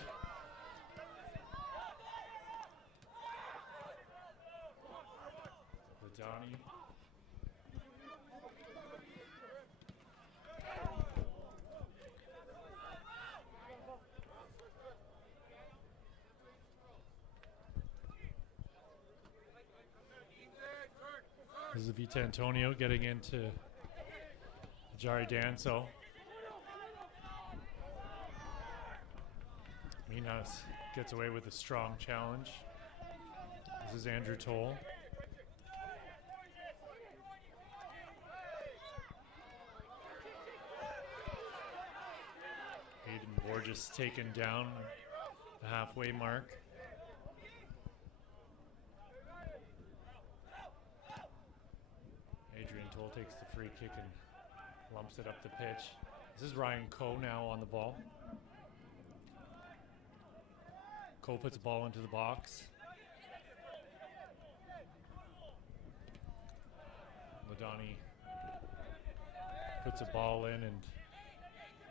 Ladani. This is Vita Antonio getting into Jari Danso. Minas gets away with a strong challenge. This is Andrew Toll. Hayden Borges taken down the halfway mark. Toll takes the free kick and lumps it up the pitch. This is Ryan Coe now on the ball. Coe puts the ball into the box. Ladani puts a ball in, and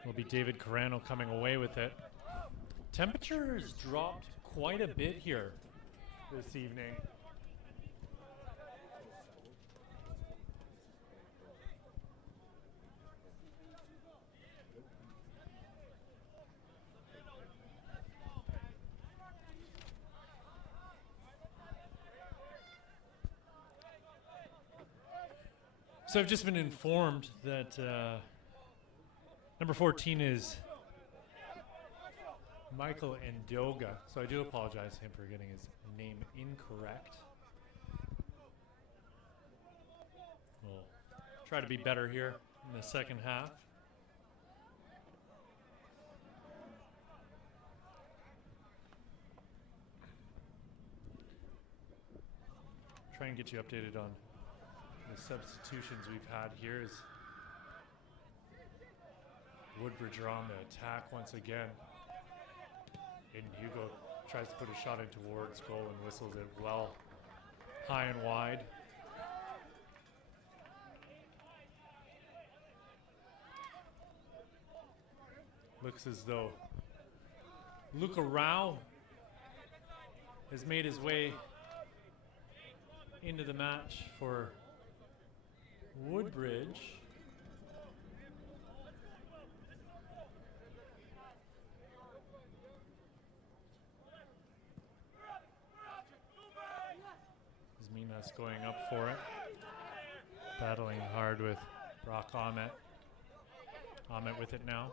it'll be David Carano coming away with it. Temperature has dropped quite a bit here this evening. So I've just been informed that number 14 is Michael Ndoga. So I do apologize to him for getting his name incorrect. We'll try to be better here in the second half. Try and get you updated on the substitutions we've had here as Woodbridge are on the attack once again. Aiden Hugo tries to put a shot in towards goal and whistles it well high and wide. Looks as though Luca Rao has made his way into the match for Woodbridge. Minas going up for it. Battling hard with Brock Ahmet. Ahmet with it now.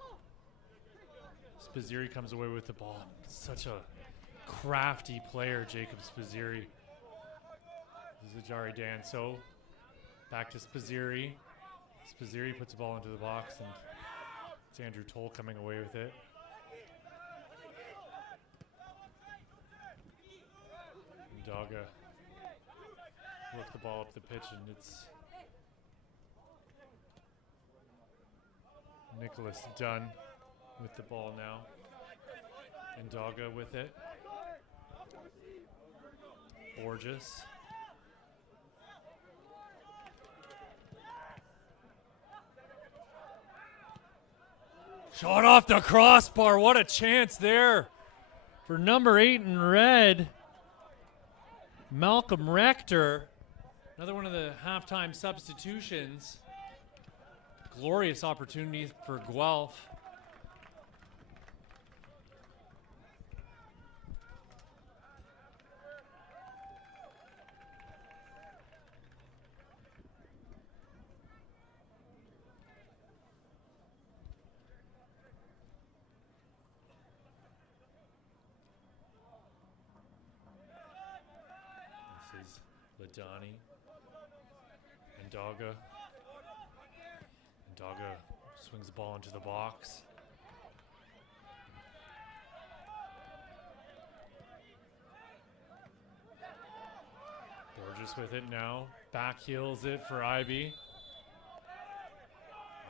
Spaziri comes away with the ball. Such a crafty player, Jacob Spaziri. This is Ajari Danso. Back to Spaziri. Spaziri puts the ball into the box, and it's Andrew Toll coming away with it. Daga work the ball up the pitch, and it's Nicholas Dunn with the ball now. And Daga with it. Borges. Shot off the crossbar. What a chance there for number 8 in red, Malcolm Rector. Another one of the halftime substitutions. Glorious opportunity for Guelph. This is Ladani. And Daga. And Daga swings the ball into the box. Borges with it now. Back heels it for Ibe.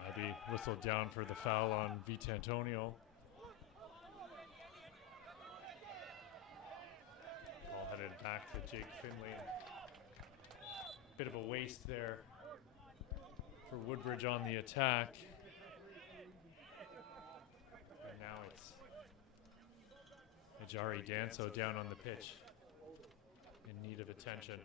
Ibe whistled down for the foul on Vita Antonio. Ball headed back to Jake Finley. Bit of a waste there for Woodbridge on the attack. And now it's Ajari Danso down on the pitch in need of attention.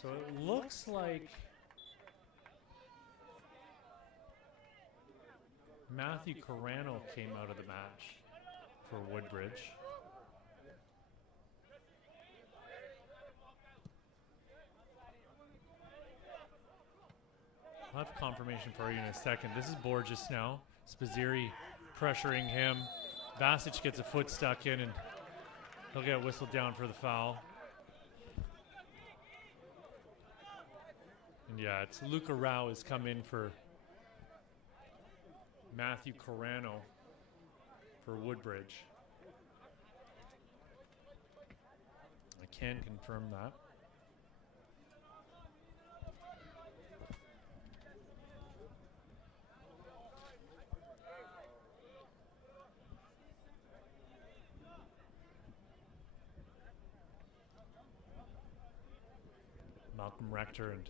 So it looks like Matthew Carano came out of the match for Woodbridge. I'll have confirmation for you in a second. This is Borges now. Spaziri pressuring him. Vasic gets a foot stuck in, and he'll get whistled down for the foul. And yeah, it's Luca Rao has come in for Matthew Carano for Woodbridge. I can confirm that. Malcolm Rector and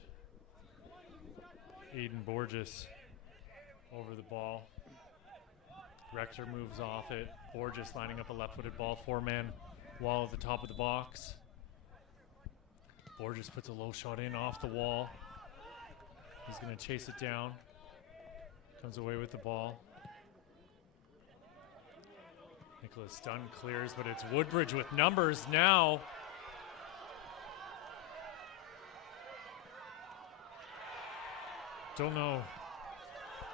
Aiden Borges over the ball. Rector moves off it. Borges lining up a left-footed ball. Four-man wall at the top of the box. Borges puts a low shot in off the wall. He's going to chase it down. Comes away with the ball. Nicholas Dunn clears, but it's Woodbridge with numbers now. Don't know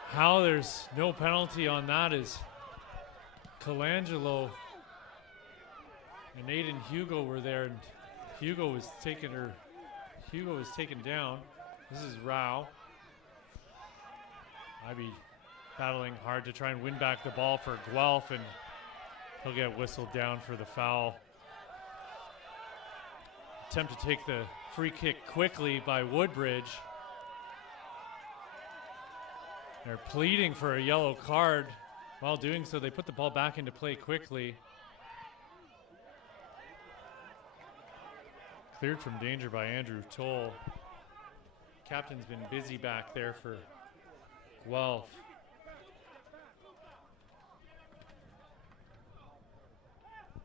How there's no penalty on that is Colangelo and Aiden Hugo were there, and Hugo was taken down. This is Rao. Ivy battling hard to try and win back the ball for Guelph, and he'll get whistled down for the foul. Attempt to take the free kick quickly by Woodbridge. They're pleading for a yellow card. While doing so, they put the ball back into play quickly. Cleared from danger by Andrew Toll. Captain's been busy back there for Guelph.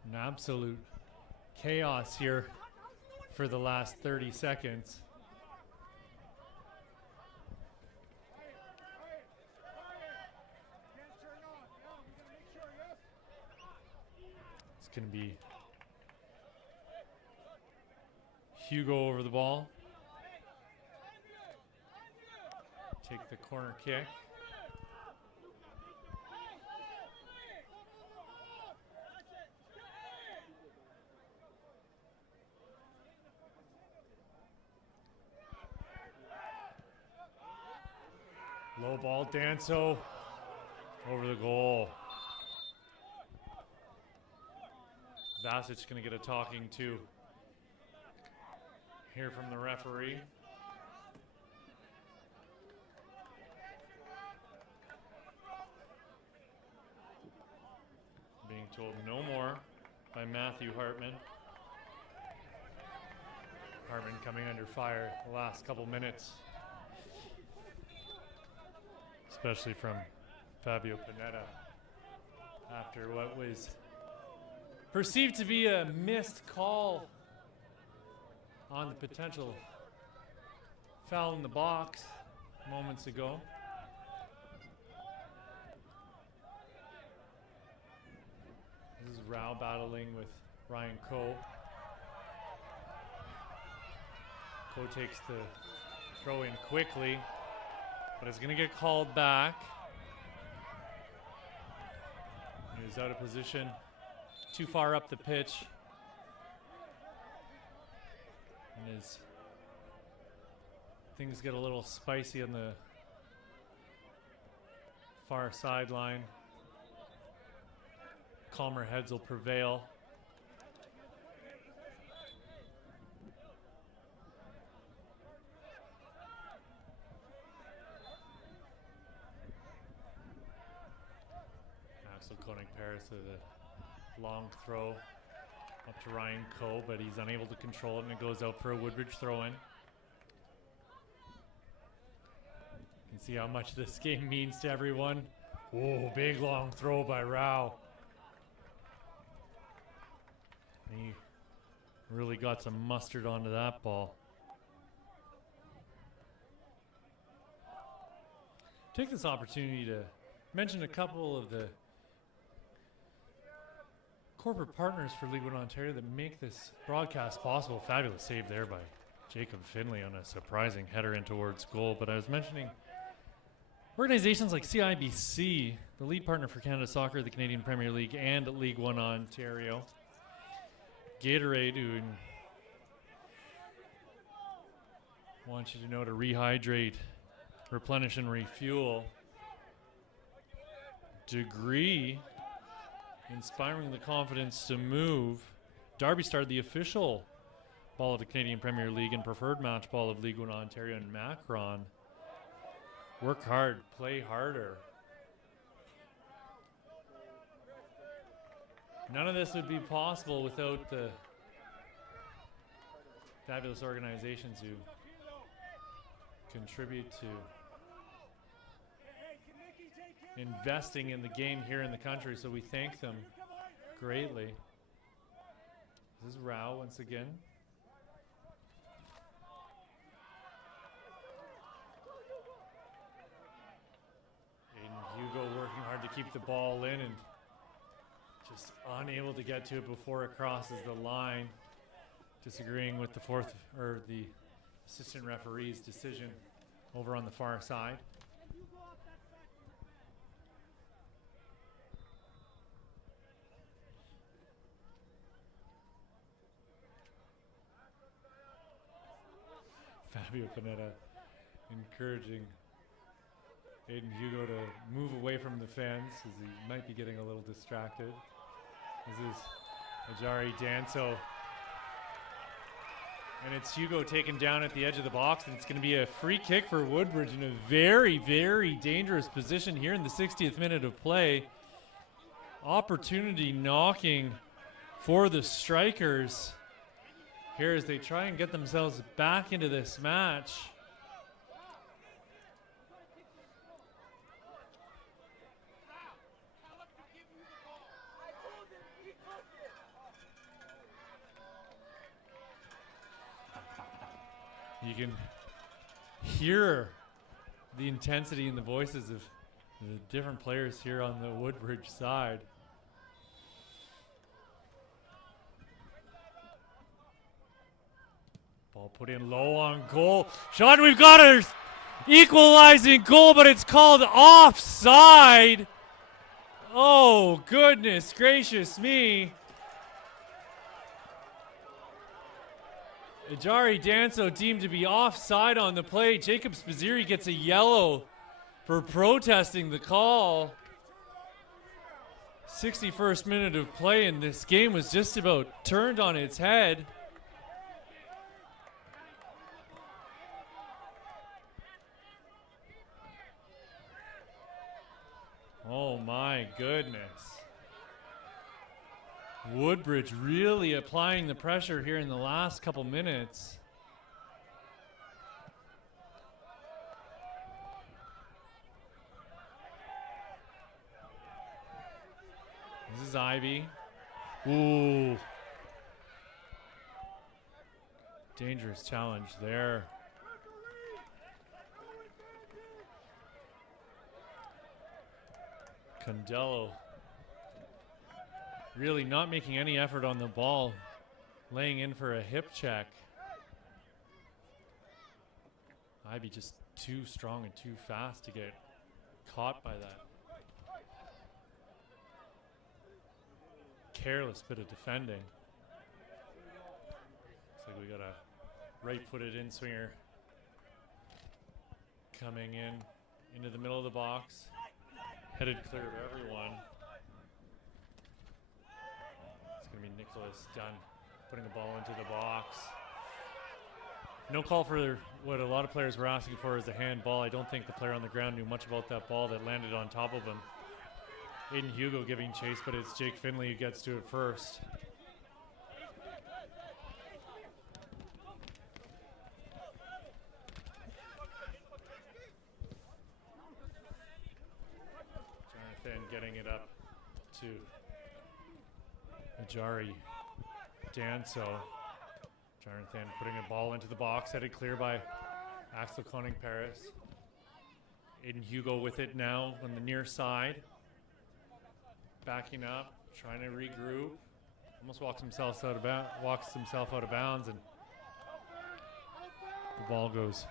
An absolute chaos here for the last 30 seconds. It's going to be Hugo over the ball. Take the corner kick. Low ball, Danso over the goal. Vasic's going to get a talking to hear from the referee. Being told no more by Matthew Hartman. Hartman coming under fire the last couple minutes, especially from Fabio Panetta after what was perceived to be a missed call on the potential foul in the box moments ago. This is Rao battling with Ryan Coe. Coe takes the throw in quickly, but it's going to get called back. He's out of position, too far up the pitch. And as things get a little spicy on the far sideline, calmer heads will prevail. Axel Koenig-Paris with a long throw up to Ryan Coe, but he's unable to control it, and it goes out for a Woodbridge throw-in. You can see how much this game means to everyone. Whoa, big long throw by Rao. He really got some mustard onto that ball. Take this opportunity to mention a couple of the corporate partners for League One Ontario that make this broadcast possible. Fabulous save there by Jacob Finley on a surprising header in towards goal. But I was mentioning organizations like CIBC, the lead partner for Canada Soccer, the Canadian Premier League, and League One Ontario. Gatorade, who wants you to know to rehydrate, replenish, and refuel. Degree, inspiring the confidence to move. Derby Star, the official ball of the Canadian Premier League and preferred match ball of League One Ontario, and Macron. Work hard, play harder. None of this would be possible without the fabulous organizations who contribute to investing in the game here in the country, so we thank them greatly. This is Rao once again. Aiden Hugo working hard to keep the ball in and just unable to get to it before it crosses the line. Disagreeing with the assistant referee's decision over on the far side. Fabio Panetta encouraging Aiden Hugo to move away from the fence as he might be getting a little distracted. This is Ajari Danso. And it's Hugo taken down at the edge of the box, and it's going to be a free kick for Woodbridge in a very, very dangerous position here in the 60th minute of play. Opportunity knocking for the Strikers here as they try and get themselves back into this match. You can hear the intensity in the voices of the different players here on the Woodbridge side. Ball put in low on goal. Sean, we've got our equalizing goal, but it's called offside. Oh, goodness gracious me. Ajari Danso deemed to be offside on the play. Jacob Spaziri gets a yellow for protesting the call. 61st minute of play, and this game was just about turned on its head. Oh my goodness. Woodbridge really applying the pressure here in the last couple minutes. This is Ivy. Ooh. Dangerous challenge there. Condello really not making any effort on the ball, laying in for a hip check. Ivy just too strong and too fast to get caught by that. Careless bit of defending. Looks like we got a right-footed in-swinger coming in into the middle of the box. Headed clear of everyone. It's going to be Nicholas Dunn putting the ball into the box. No call for what a lot of players were asking for is a handball. I don't think the player on the ground knew much about that ball that landed on top of him. Aiden Hugo giving chase, but it's Jake Finley who gets to it first. Jonathan getting it up to Ajari Danso. Jonathan putting a ball into the box, headed clear by Axel Koning Paris. Aiden Hugo with it now on the near side. Backing up, trying to regroup. Almost walks himself out of bounds, and the ball goes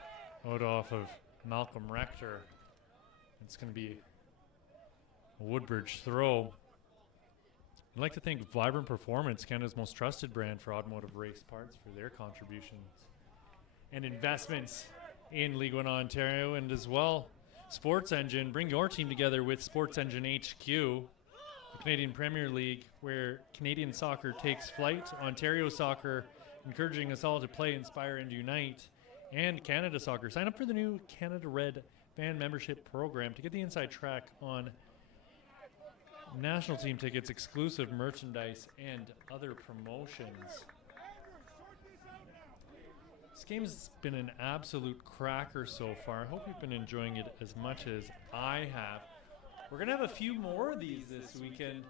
out off of Malcolm Rector. It's going to be a Woodbridge throw. I'd like to thank Vibrant Performance, Canada's most trusted brand for automotive race parts, for their contributions and investments in League One Ontario, and as well, Sports Engine. Bring your team together with Sports Engine HQ, the Canadian Premier League, where Canadian soccer takes flight. Ontario soccer, encouraging us all to play, inspire, and unite. And Canada Soccer. Sign up for the new Canada Red fan membership program to get the inside track on national team tickets, exclusive merchandise, and other promotions. This game's been an absolute cracker so far. I hope you've been enjoying it as much as I have. We're going to have a few more of these this weekend.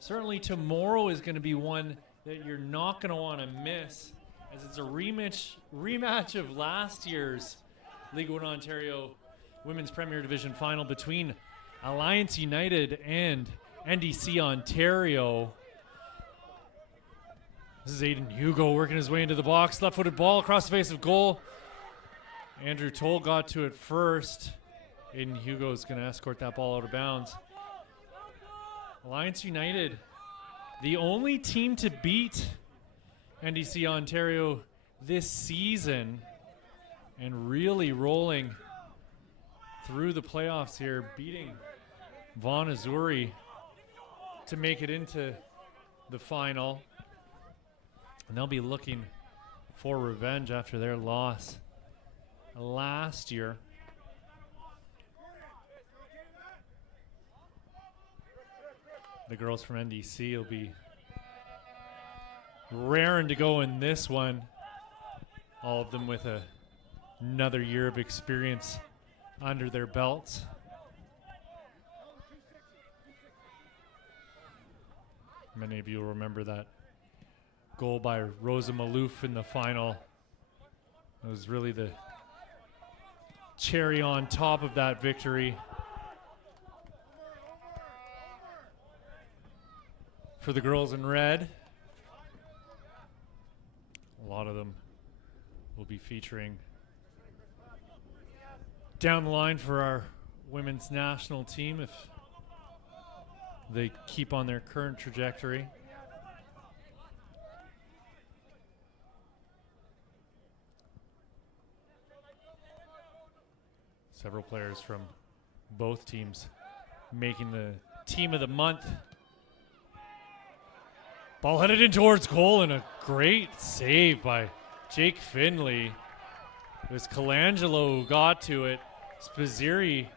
Certainly tomorrow is going to be one that you're not going to want to miss, as it's a rematch of last year's League One Ontario Women's Premier Division final between Alliance United and NDC Ontario. This is Aiden Hugo working his way into the box. Left-footed ball across the face of goal. Andrew Toll got to it first. Aiden Hugo is going to escort that ball out of bounds. Alliance United, the only team to beat NDC Ontario this season. and really rolling through the playoffs here, beating Vaughan Azzurri to make it into the final. And they'll be looking for revenge after their loss last year. The girls from NDC will be raring to go in this one. All of them with another year of experience under their belts. Many of you will remember that goal by Rosa Malouf in the final. It was really the cherry on top of that victory. For the girls in red, a lot of them will be featuring down the line for our women's national team if they keep on their current trajectory. Several players from both teams making the team of the month. Ball headed in towards goal, and a great save by Jake Finley. It was Colangelo who got to it. Spazzeri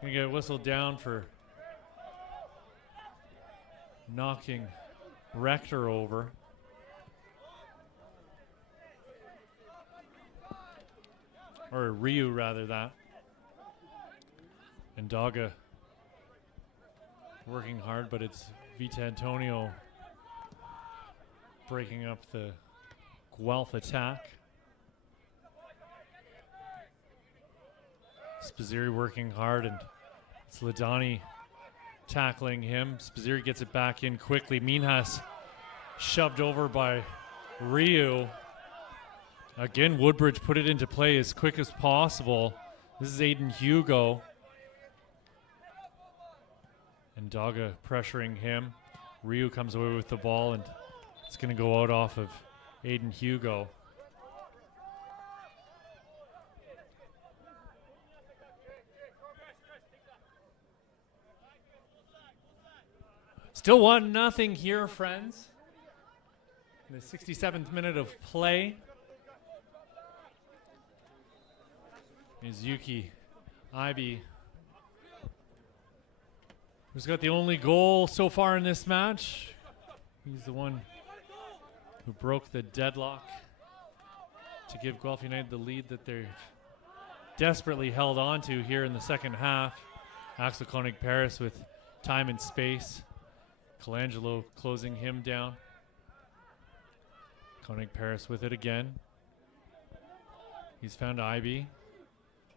gonna get whistled down for knocking Rector over. Or Ryu, rather, that. And Daga working hard, but it's Vita Antonio breaking up the Guelph attack. Spazzeri working hard, and it's Ladani tackling him. Spazzeri gets it back in quickly. Minhas shoved over by Ryu. Again, Woodbridge put it into play as quick as possible. This is Aiden Hugo. And Daga pressuring him. Ryu comes away with the ball, and it's going to go out off of Aiden Hugo. Still 1-0 here, friends. In the 67th minute of play. Mizuki Ibe, who's got the only goal so far in this match. He's the one who broke the deadlock to give Guelph United the lead that they've desperately held on to here in the second half. Axel Koenig-Paris with time and space. Colangelo closing him down. Koenig-Paris with it again. He's found Ibe.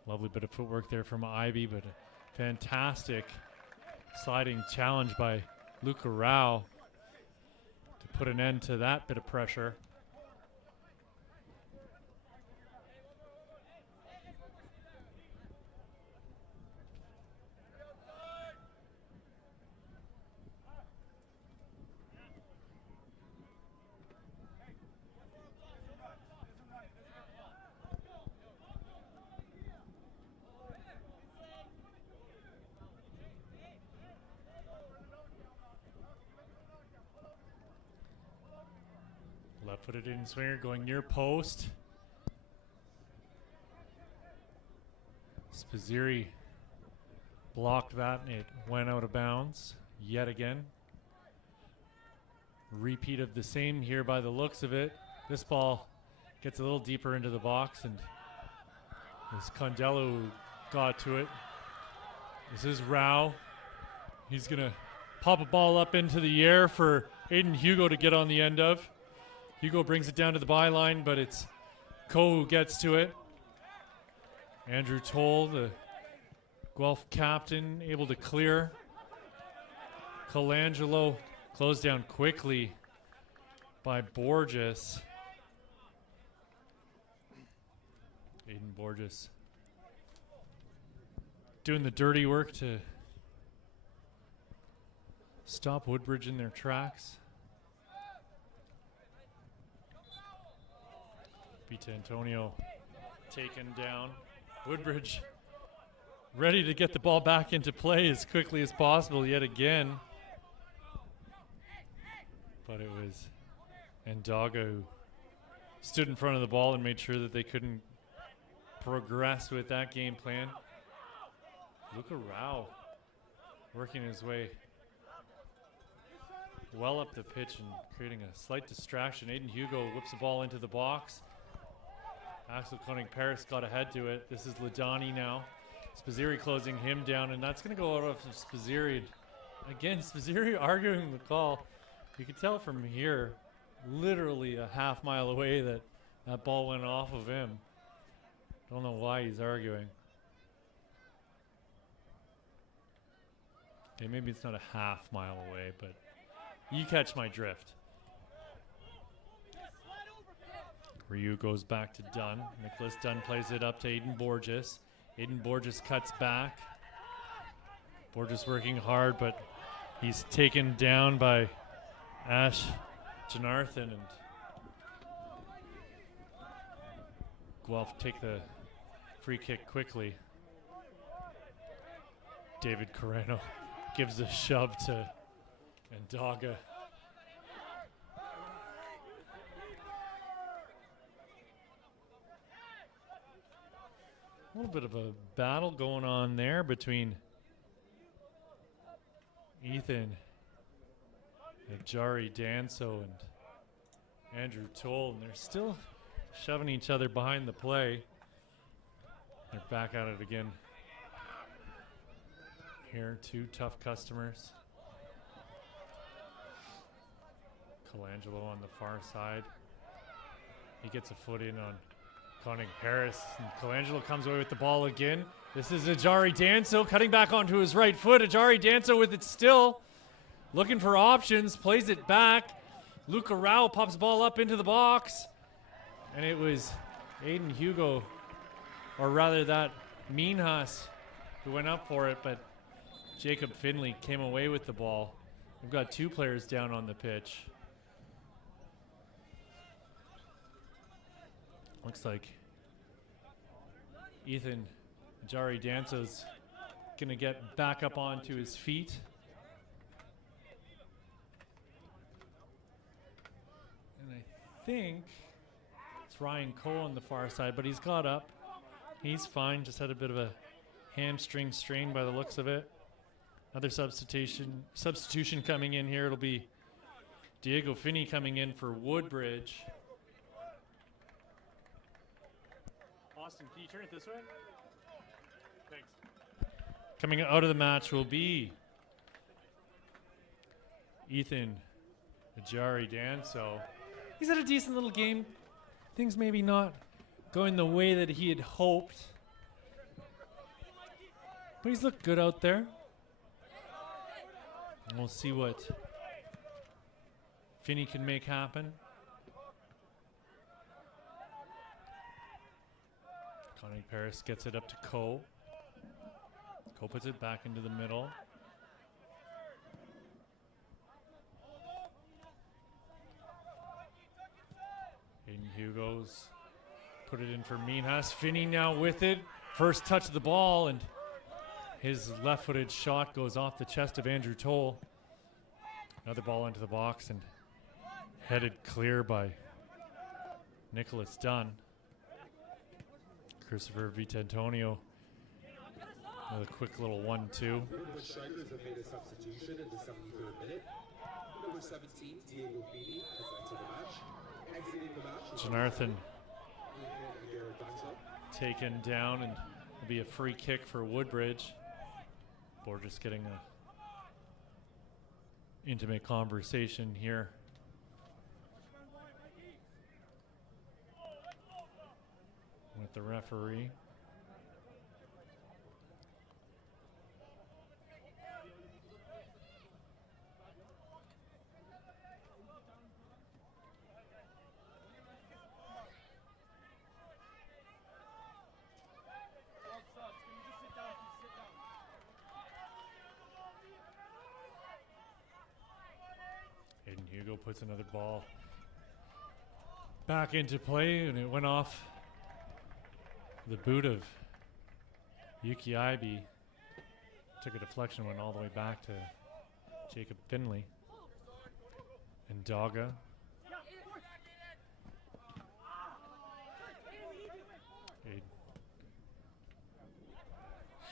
Lovely bit of footwork there from Ibe, but a fantastic sliding challenge by Luca Rao to put an end to that bit of pressure. Left-footed in swinger going near post. Spazzeri blocked that and it went out of bounds yet again. Repeat of the same here by the looks of it. This ball gets a little deeper into the box, and this Condello got to it. This is Rao. He's gonna pop a ball up into the air for Aiden Hugo to get on the end of. Hugo brings it down to the byline, but it's Ko who gets to it. Andrew Toll, the Guelph captain, able to clear. Colangelo closed down quickly by Borges. Aiden Borges doing the dirty work to stop Woodbridge in their tracks. Vita Antonio taken down. Woodbridge ready to get the ball back into play as quickly as possible yet again. But it was Ndaga who stood in front of the ball and made sure that they couldn't progress with that game plan. Luka Rao working his way well up the pitch and creating a slight distraction. Aiden Hugo whips the ball into the box. Axel Koenig-Paris got ahead to it. This is Ladani now. Spaziri closing him down, and that's going to go out of Spaziri. Again, Spaziri arguing the call. You could tell from here, literally a half mile away, that that ball went off of him. Don't know why he's arguing. Okay, maybe it's not a half mile away, but you catch my drift. Ryu goes back to Dunn. Nicholas Dunn plays it up to Aiden Borges. Aiden Borges cuts back. Borges working hard, but he's taken down by Ash Janarthan, and Guelph take the free kick quickly. David Coreno gives a shove to Ndaga. A little bit of a battle going on there between Ethan Jari Danso and Andrew Toll, and they're still shoving each other behind the play. They're back at it again. Here, two tough customers. Colangelo on the far side. He gets a foot in on Koenig-Paris, and Colangelo comes away with the ball again. This is Ajari Danso cutting back onto his right foot. Ajari Danso with it still. Looking for options, plays it back. Luca Rao pops the ball up into the box. And it was Aiden Hugo, or rather that Minhas, who went up for it, but Jacob Finley came away with the ball. We've got two players down on the pitch. Looks like Ethan Jari Danso's gonna get back up onto his feet. And I think it's Ryan Cole on the far side, but he's got up. He's fine, just had a bit of a hamstring strain by the looks of it. Another substitution coming in here. It'll be Diego Finney coming in for Woodbridge. Austin, can you turn it this way? Thanks. Coming out of the match will be Ethan Ajari Danso. He's had a decent little game. Things maybe not going the way that he had hoped, but he's looked good out there. And we'll see what Finney can make happen. Koenig-Paris gets it up to Coe. Coe puts it back into the middle. Aiden Hugo's put it in for Minhas. Finney now with it. First touch of the ball, and his left-footed shot goes off the chest of Andrew Toll. Another ball into the box and headed clear by Nicholas Dunn. Christopher Vitantonio with a quick little 1-2. The strikers have made a substitution in the 73rd minute. Number 17, Diego Fini, has entered the match. Exiting the match. Janarthan taken down, and it'll be a free kick for Woodbridge. Borges getting a intimate conversation here. With the referee. Aiden Hugo puts another ball back into play, and it went off The boot of Yuki Ibe took a deflection, went all the way back to Jacob Finley. And Daga.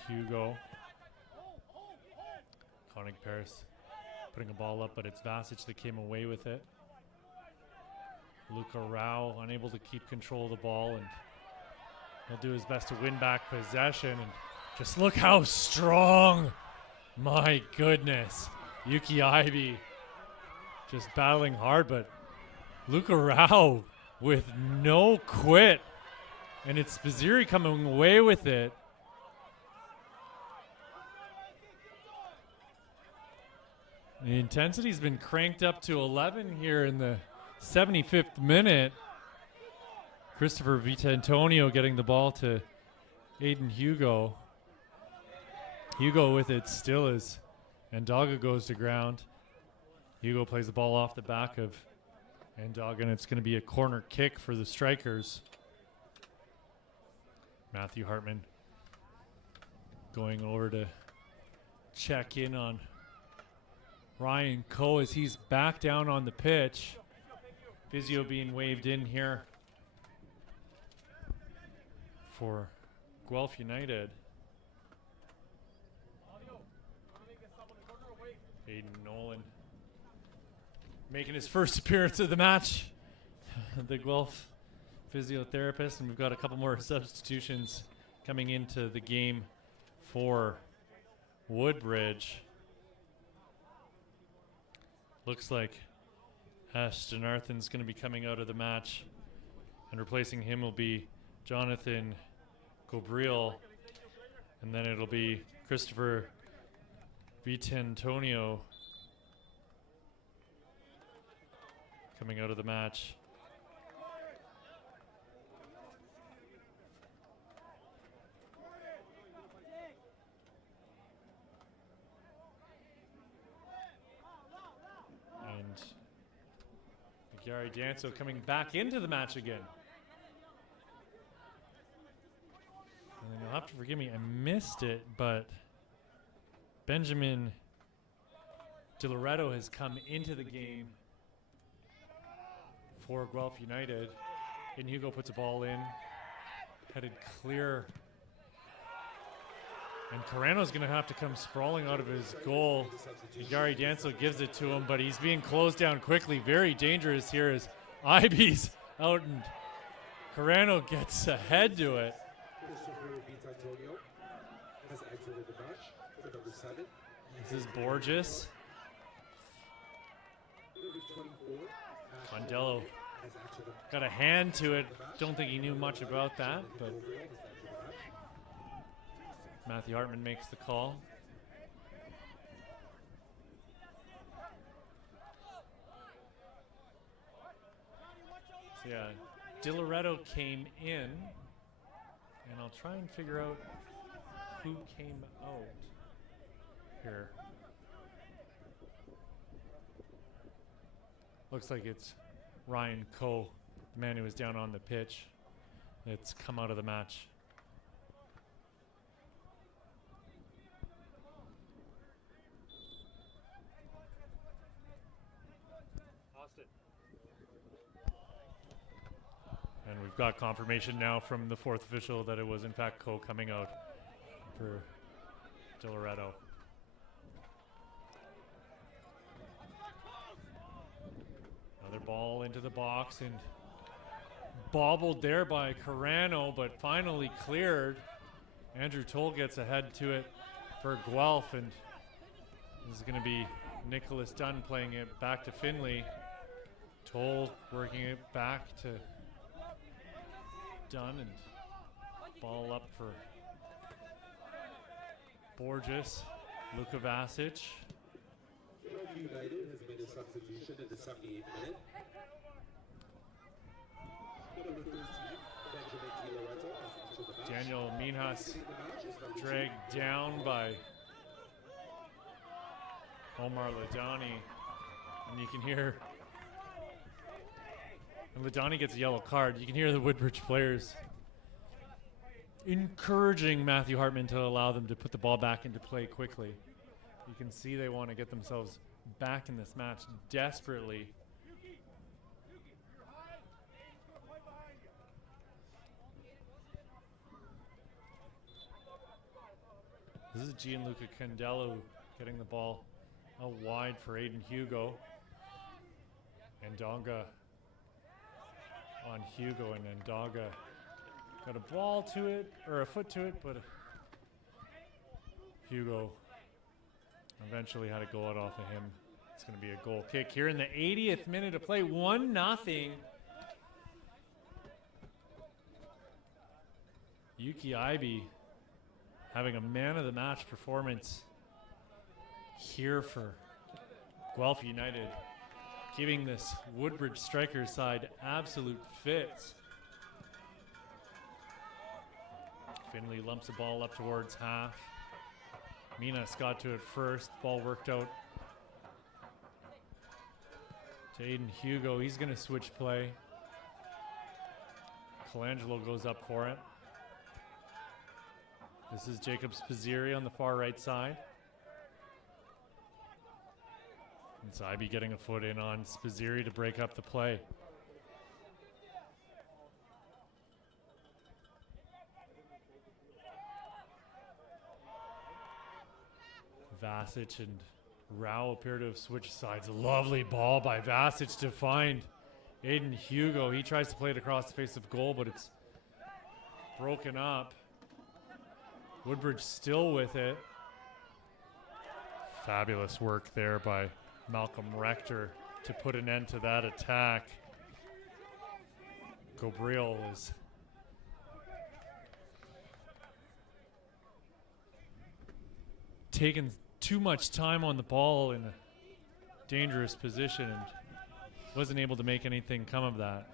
Hugo. Koenig Paris putting a ball up, but it's Vasic that came away with it. Luka Rao unable to keep control of the ball, and he'll do his best to win back possession. And just look how strong. My goodness. Yuki Ibe just battling hard, but Luka Rao with no quit. And it's Spaziri coming away with it. The intensity's been cranked up to 11 here in the 75th minute. Christopher Vitantonio getting the ball to Aiden Hugo. Hugo with it still as Andaga goes to ground. Hugo plays the ball off the back of Andaga, and it's going to be a corner kick for the Strikers. Matthew Hartman going over to check in on Ryan Coe as he's back down on the pitch. Physio being waved in here for Guelph United. Aiden Nolan making his first appearance of the match. The Guelph physiotherapist, and we've got a couple more substitutions coming into the game for Woodbridge. Looks like Ashton Arthan's going to be coming out of the match, and replacing him will be Jonathan Gobriel, and then it'll be Christopher Vitantonio coming out of the match. Gary Danso coming back into the match again. And then you'll have to forgive me, I missed it, but Benjamin DiLoretto has come into the game for Guelph United. And Hugo puts a ball in, headed clear. And Carano's going to have to come sprawling out of his goal. Gary Danso gives it to him, but he's being closed down quickly. Very dangerous here as Ibe's out, and Carano gets ahead to it. This is Borges. Condello got a hand to it. Don't think he knew much about that, but Matthew Hartman makes the call. So yeah, DiLoretto came in, and I'll try and figure out who came out here. Looks like it's Ryan Coe, the man who was down on the pitch, that's come out of the match. And we've got confirmation now from the fourth official that it was in fact Coe coming out for DiLoretto. Another ball into the box and bobbled there by Carano, but finally cleared. Andrew Toll gets ahead to it for Guelph, and this is going to be Nicholas Dunn playing it back to Finley. Toll working it back to Dunn, and ball up for Borges. Luka Vasic. United has made a substitution in the 78th minute. Number 13, Benjamin DiLoretto has entered the match. Daniel Minhas dragged down by Omar Ladani, and you can hear, and Ladani gets a yellow card. You can hear the Woodbridge players encouraging Matthew Hartman to allow them to put the ball back into play quickly. You can see they want to get themselves back in this match desperately. This is Gianluca Candello getting the ball out wide for Aiden Hugo. And Donga on Hugo, and then Donga got a ball to it, or a foot to it, but Hugo eventually had to go out off of him. It's going to be a goal kick here in the 80th minute of play, 1-0. Yuki Ibe having a man-of-the-match performance here for Guelph United, giving this Woodbridge Strikers side absolute fits. Finley lumps the ball up towards half. Minas got to it first. Ball worked out to Aiden Hugo. He's going to switch play. Colangelo goes up for it. This is Jacob Spazzeri on the far right side. And Ibe getting a foot in on Spazzeri to break up the play. Vasic and Rao appear to have switched sides. A lovely ball by Vasic to find Aiden Hugo. He tries to play it across the face of goal, but it's broken up. Woodbridge still with it. Fabulous work there by Malcolm Rector to put an end to that attack. Gobriel is taking too much time on the ball in a dangerous position and wasn't able to make anything come of that.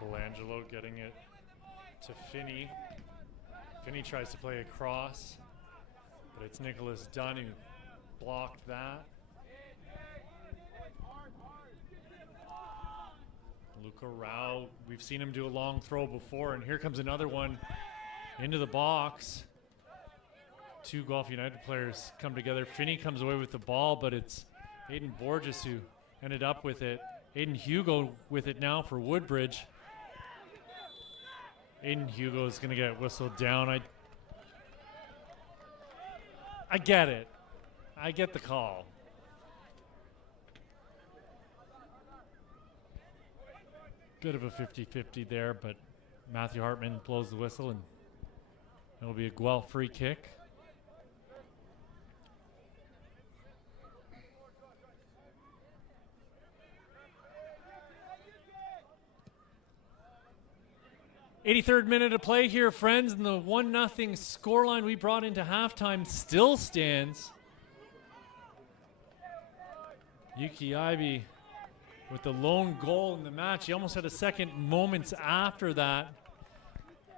Colangelo getting it to Finney. Finney tries to play across, but it's Nicholas Dunn who blocked that. Luca Rao, we've seen him do a long throw before, and here comes another one into the box. Two Guelph United players come together. Finney comes away with the ball, but it's Aiden Borges who ended up with it. Aiden Hugo with it now for Woodbridge. Aiden Hugo is going to get whistled down. I get it. I get the call. Bit of a 50-50 there, but Matthew Hartman blows the whistle, and it'll be a Guelph free kick. '83rd minute of play here, friends, and the 1-0 scoreline we brought into halftime still stands. Yuki Ibe with the lone goal in the match. He almost had a second moments after that.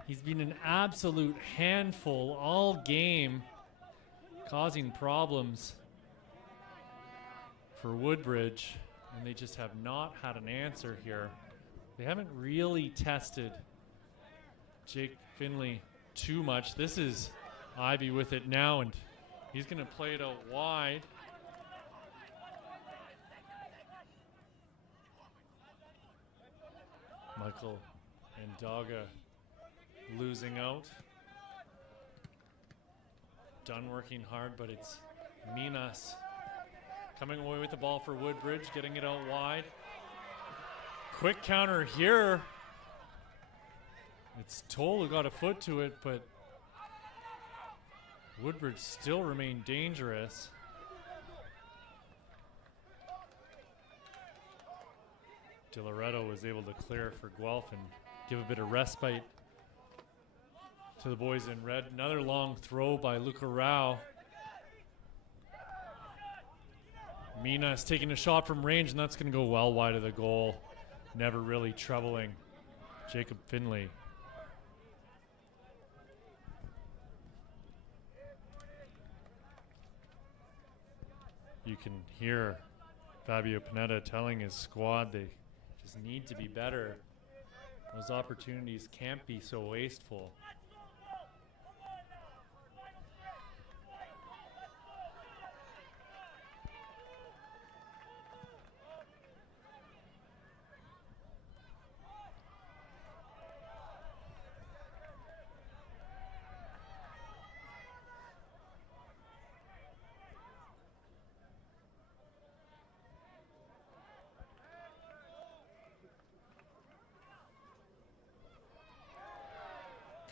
He's been an absolute handful all game, causing problems for Woodbridge, and they just have not had an answer here. They haven't really tested Jake Finley too much. This is Ibe with it now, and he's going to play it out wide. Michael and Daga losing out. Dunn working hard, but it's Minas coming away with the ball for Woodbridge, getting it out wide. Quick counter here. It's Toll who got a foot to it, but Woodbridge still remained dangerous. De Loretto was able to clear for Guelph and give a bit of respite to the boys in red. Another long throw by Luca Rao. Mina is taking a shot from range, and that's going to go well wide of the goal. Never really troubling Jacob Finley. You can hear Fabio Panetta telling his squad they just need to be better. Those opportunities can't be so wasteful.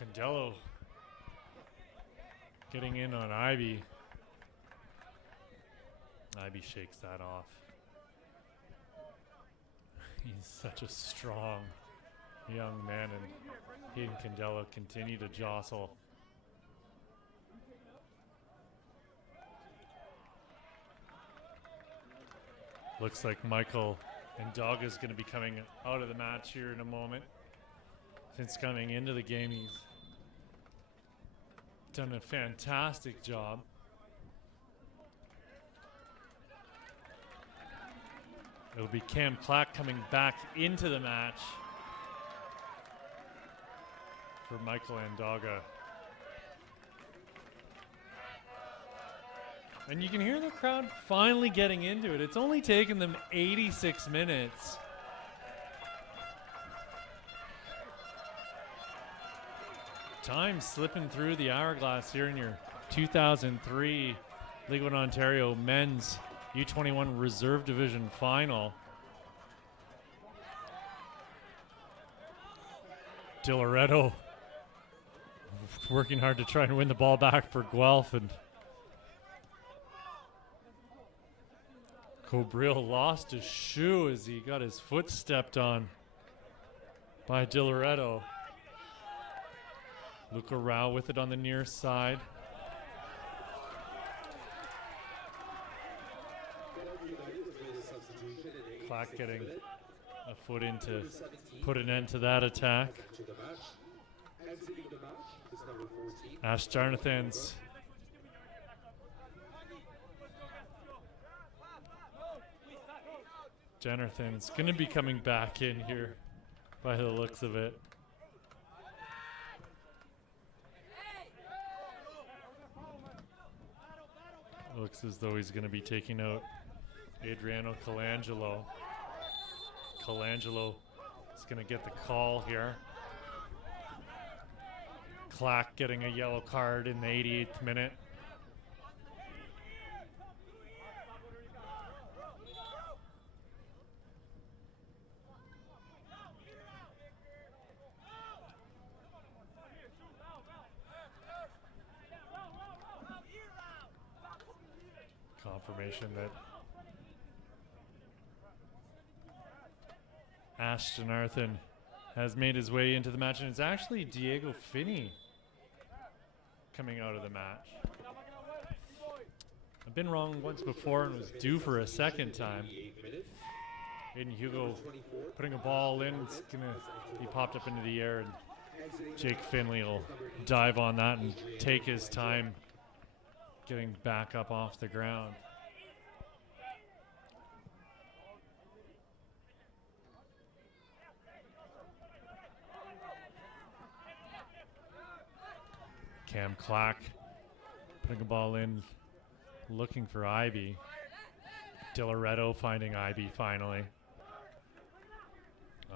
Condello getting in on Ivy. Ivy shakes that off. He's such a strong young man, and he and Condello continue to jostle. Looks like Michael Ndaga is going to be coming out of the match here in a moment. Since coming into the game, he's done a fantastic job. It'll be Cam Clack coming back into the match for Michael Ndaga. And you can hear the crowd finally getting into it. It's only taken them 86 minutes. Time slipping through the hourglass here in your 2003 League One Ontario Men's U21 Reserve Division Final. De Loretto working hard to try and win the ball back for Guelph, and Cobril lost his shoe as he got his foot stepped on by De Loretto. Luca Rao with it on the near side. Clack getting a foot in to put an end to that attack. Ash Jarnathans going to be coming back in here by the looks of it. Looks as though he's going to be taking out Adriano Colangelo. Colangelo is going to get the call here. Clack getting a yellow card in the 88th minute. Confirmation that Ashton Arthen has made his way into the match, and it's actually Diego Finney coming out of the match. I've been wrong once before and was due for a second time. Aiden Hugo putting a ball in. It's gonna be popped up into the air, and Jake Finley will dive on that and take his time getting back up off the ground. Cam Clack putting a ball in, looking for Ivy. De Loretto finding Ivy finally.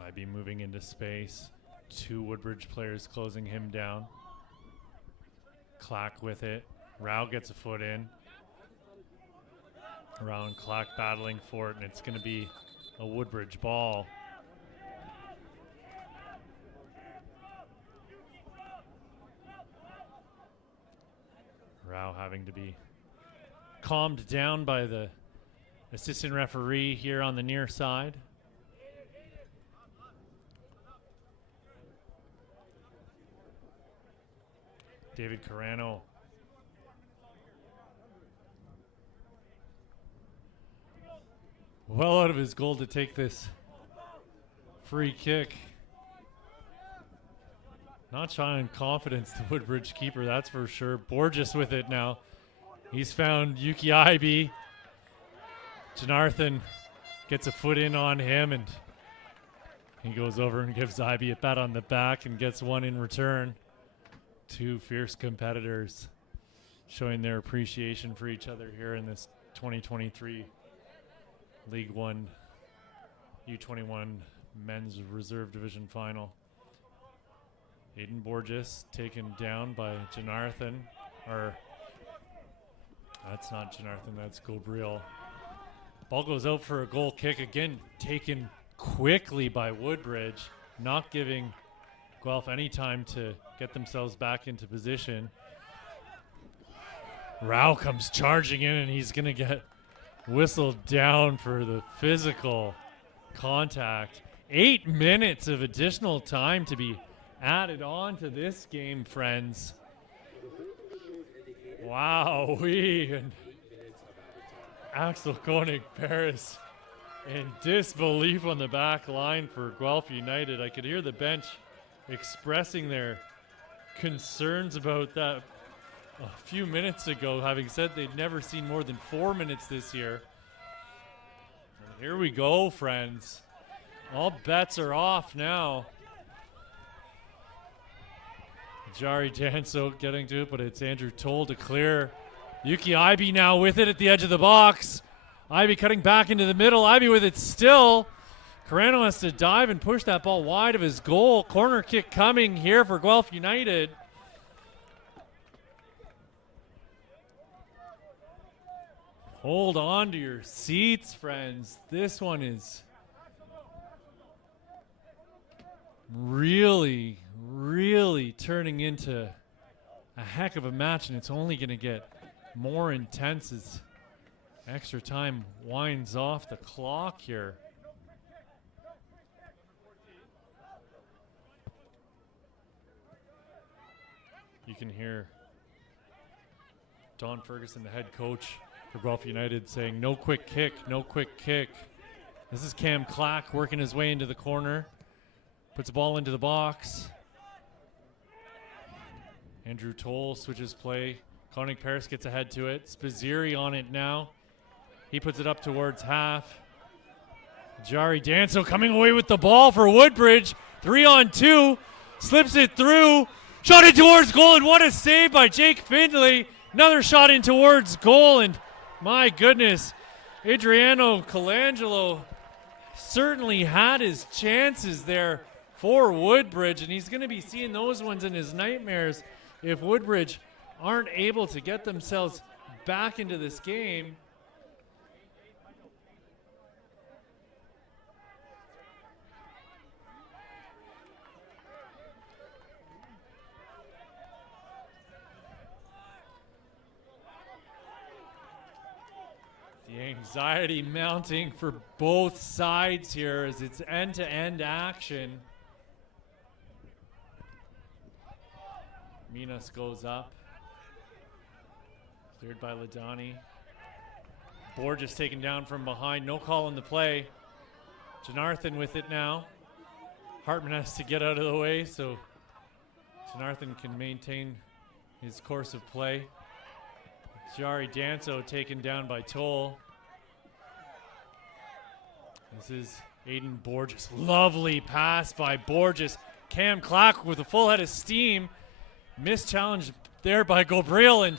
Ivy moving into space. Two Woodbridge players closing him down. Clack with it. Rao gets a foot in. Rao and Clack battling for it, and it's going to be a Woodbridge ball. Rao having to be calmed down by the assistant referee here on the near side. David Carano well out of his goal to take this free kick. Not shy on confidence, the Woodbridge keeper, that's for sure. Borges with it now. He's found Yuki Ibe. Janarthan gets a foot in on him, and he goes over and gives Ibe a pat on the back and gets one in return. Two fierce competitors showing their appreciation for each other here in this 2023 League One U21 Men's Reserve Division Final. Aiden Borges taken down by Janarthan, or that's not Janarthan, that's Gabriel. Ball goes out for a goal kick, again taken quickly by Woodbridge, not giving Guelph any time to get themselves back into position. Rao comes charging in, and he's going to get whistled down for the physical contact. 8 minutes of additional time to be added on to this game, friends. Wow, and Axel Koenig Paris in disbelief on the back line for Guelph United. I could hear the bench expressing their concerns about that a few minutes ago, having said they'd never seen more than 4 minutes this year. And here we go, friends. All bets are off now. Jari Danso getting to it, but it's Andrew Toll to clear. Yuki Ibe now with it at the edge of the box. Ibe cutting back into the middle. Ibe with it still. Carano has to dive and push that ball wide of his goal. Corner kick coming here for Guelph United. Hold on to your seats, friends. This one is really turning into a heck of a match, and it's only going to get more intense as extra time winds off the clock here. You can hear Don Ferguson, the head coach for Guelph United, saying no quick kick, no quick kick. This is Cam Clack working his way into the corner. Puts the ball into the box. Andrew Toll switches play. Koenig Paris gets ahead to it. Spaziri on it now. He puts it up towards half. Jari Danso coming away with the ball for Woodbridge. 3-on-2. Slips it through. Shot in towards goal, and what a save by Jake Findlay. Another shot in towards goal, and my goodness, Adriano Colangelo certainly had his chances there for Woodbridge, and he's going to be seeing those ones in his nightmares if Woodbridge aren't able to get themselves back into this game. The anxiety mounting for both sides here as it's end-to-end action. Minas goes up. Cleared by Ladani. Borges taken down from behind. No call in the play. Janarthan with it now. Hartman has to get out of the way so Janarthan can maintain his course of play. Jari Danso taken down by Toll. This is Aiden Borges. Lovely pass by Borges. Cam Clack with a full head of steam. Missed challenge there by Gabriel, and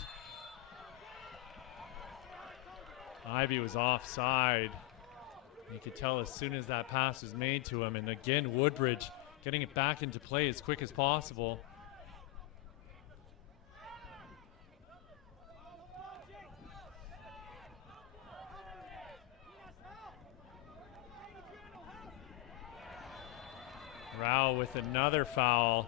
Ibe was offside. You could tell as soon as that pass was made to him. And again, Woodbridge getting it back into play as quick as possible. Rao with another foul.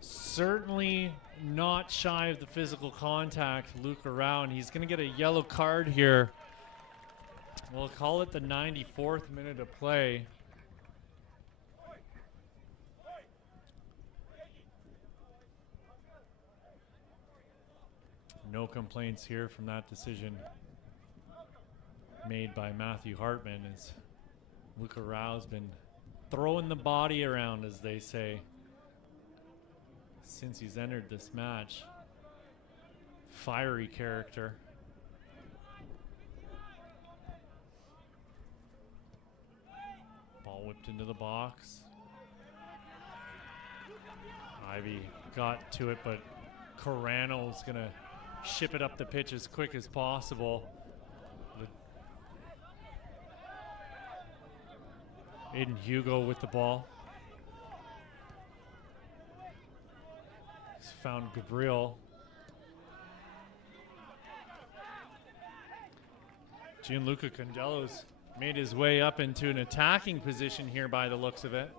Certainly not shy of the physical contact, Luke Rao, and he's going to get a yellow card here. We'll call it the 94th minute of play. No complaints here from that decision made by Matthew Hartman, as Luca Rao's been throwing the body around, as they say, since he's entered this match. Fiery character. Ball whipped into the box. Ivy got to it, but Carano's going to ship it up the pitch as quick as possible. Aiden Hugo with the ball. He's found Gabriel. Gianluca Condello's made his way up into an attacking position here by the looks of it.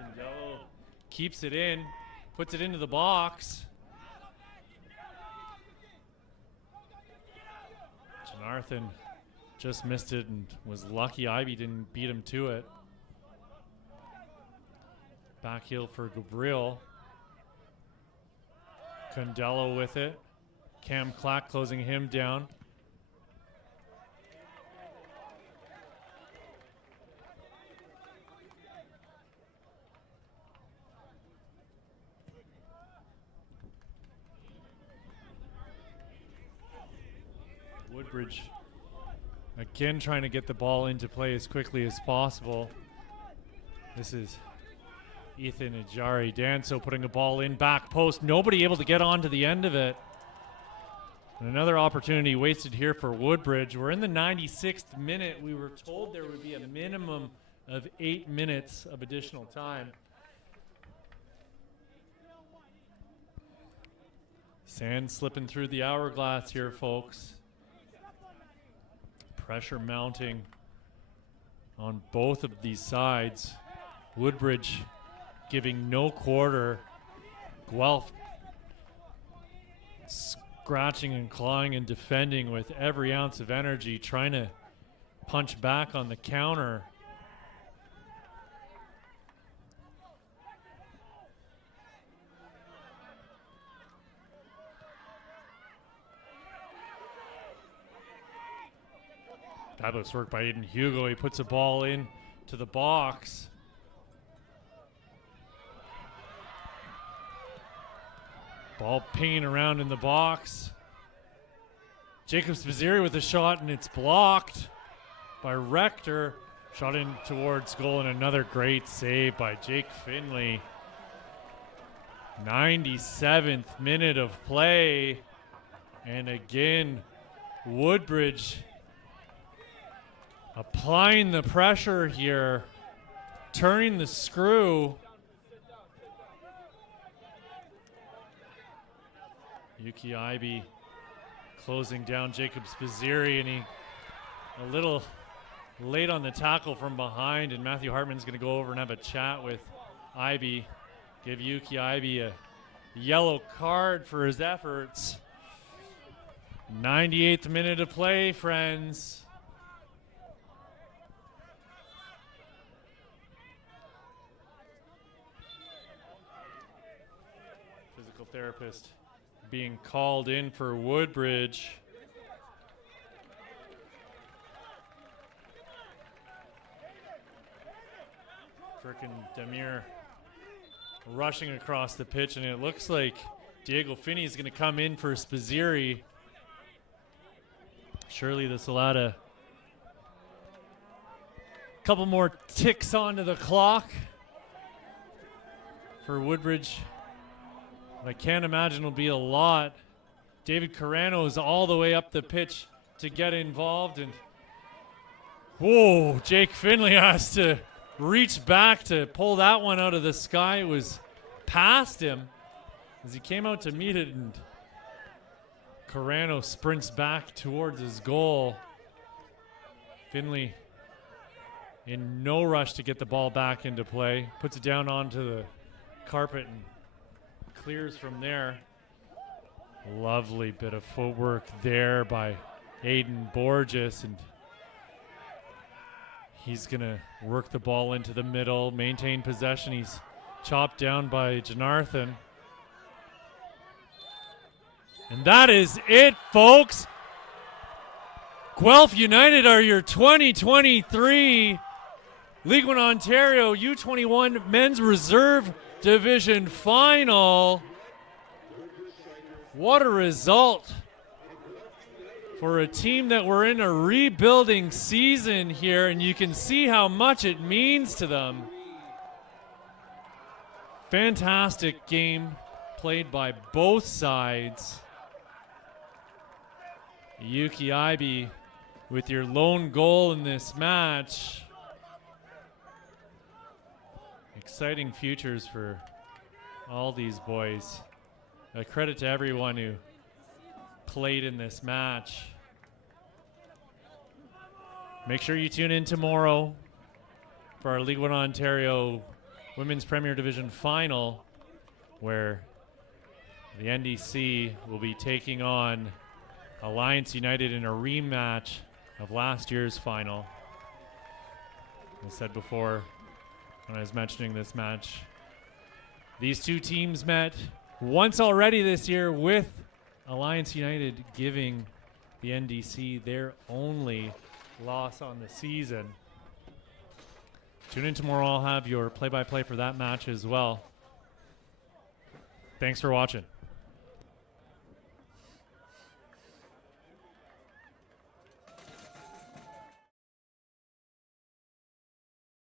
Condello keeps it in, puts it into the box. Janarthan just missed it and was lucky Ivy didn't beat him to it. Back heel for Gabriel. Condello with it. Cam Clack closing him down. Woodbridge again trying to get the ball into play as quickly as possible. This is Ethan Ajari Danso putting the ball in back post. Nobody able to get onto the end of it. And another opportunity wasted here for Woodbridge. We're in the 96th minute. We were told there would be a minimum of 8 minutes of additional time. Sand slipping through the hourglass here, folks. Pressure mounting on both of these sides. Woodbridge giving no quarter. Guelph scratching and clawing and defending with every ounce of energy, trying to punch back on the counter. Fabulous work by Aiden Hugo. He puts a ball in to the box. Ball pinging around in the box. Jacob Spizzeri with a shot, and it's blocked by Rector. Shot in towards goal, and another great save by Jake Finley. 97th minute of play. And again, Woodbridge applying the pressure here, turning the screw. Yuki Ivy closing down Jacob Spizzeri, and he a little late on the tackle from behind, and Matthew Hartman's going to go over and have a chat with Ivy, give Yuki Ivy a yellow card for his efforts. 98th minute of play, friends. Physical therapist being called in for Woodbridge. Frickin' Demir rushing across the pitch, and it looks like Diego Finney is going to come in for Spizzeri. Surely this will add a couple more ticks onto the clock for Woodbridge. I can't imagine it'll be a lot. David Carano is all the way up the pitch to get involved, and whoa, Jake Finley has to reach back to pull that one out of the sky. It was past him as he came out to meet it, and Carano sprints back towards his goal. Finley in no rush to get the ball back into play, puts it down onto the carpet and clears from there. Lovely bit of footwork there by Aiden Borges, and he's gonna work the ball into the middle, maintain possession. He's chopped down by Janarthan. And that is it, folks. Guelph United are your 2023 League One Ontario U21 Men's Reserve Division Final. What a result for a team that were in a rebuilding season here, and you can see how much it means to them. Fantastic game played by both sides. Yuki Ibe with your lone goal in this match. Exciting futures for all these boys. A credit to everyone who played in this match. Make sure you tune in tomorrow for our League One Ontario Women's Premier Division Final, where the NDC will be taking on Alliance United in a rematch of last year's final. As I said before when I was mentioning this match, these two teams met once already this year, with Alliance United giving the NDC their only loss on the season. Tune in tomorrow. I'll have your play-by-play for that match as well. Thanks for watching.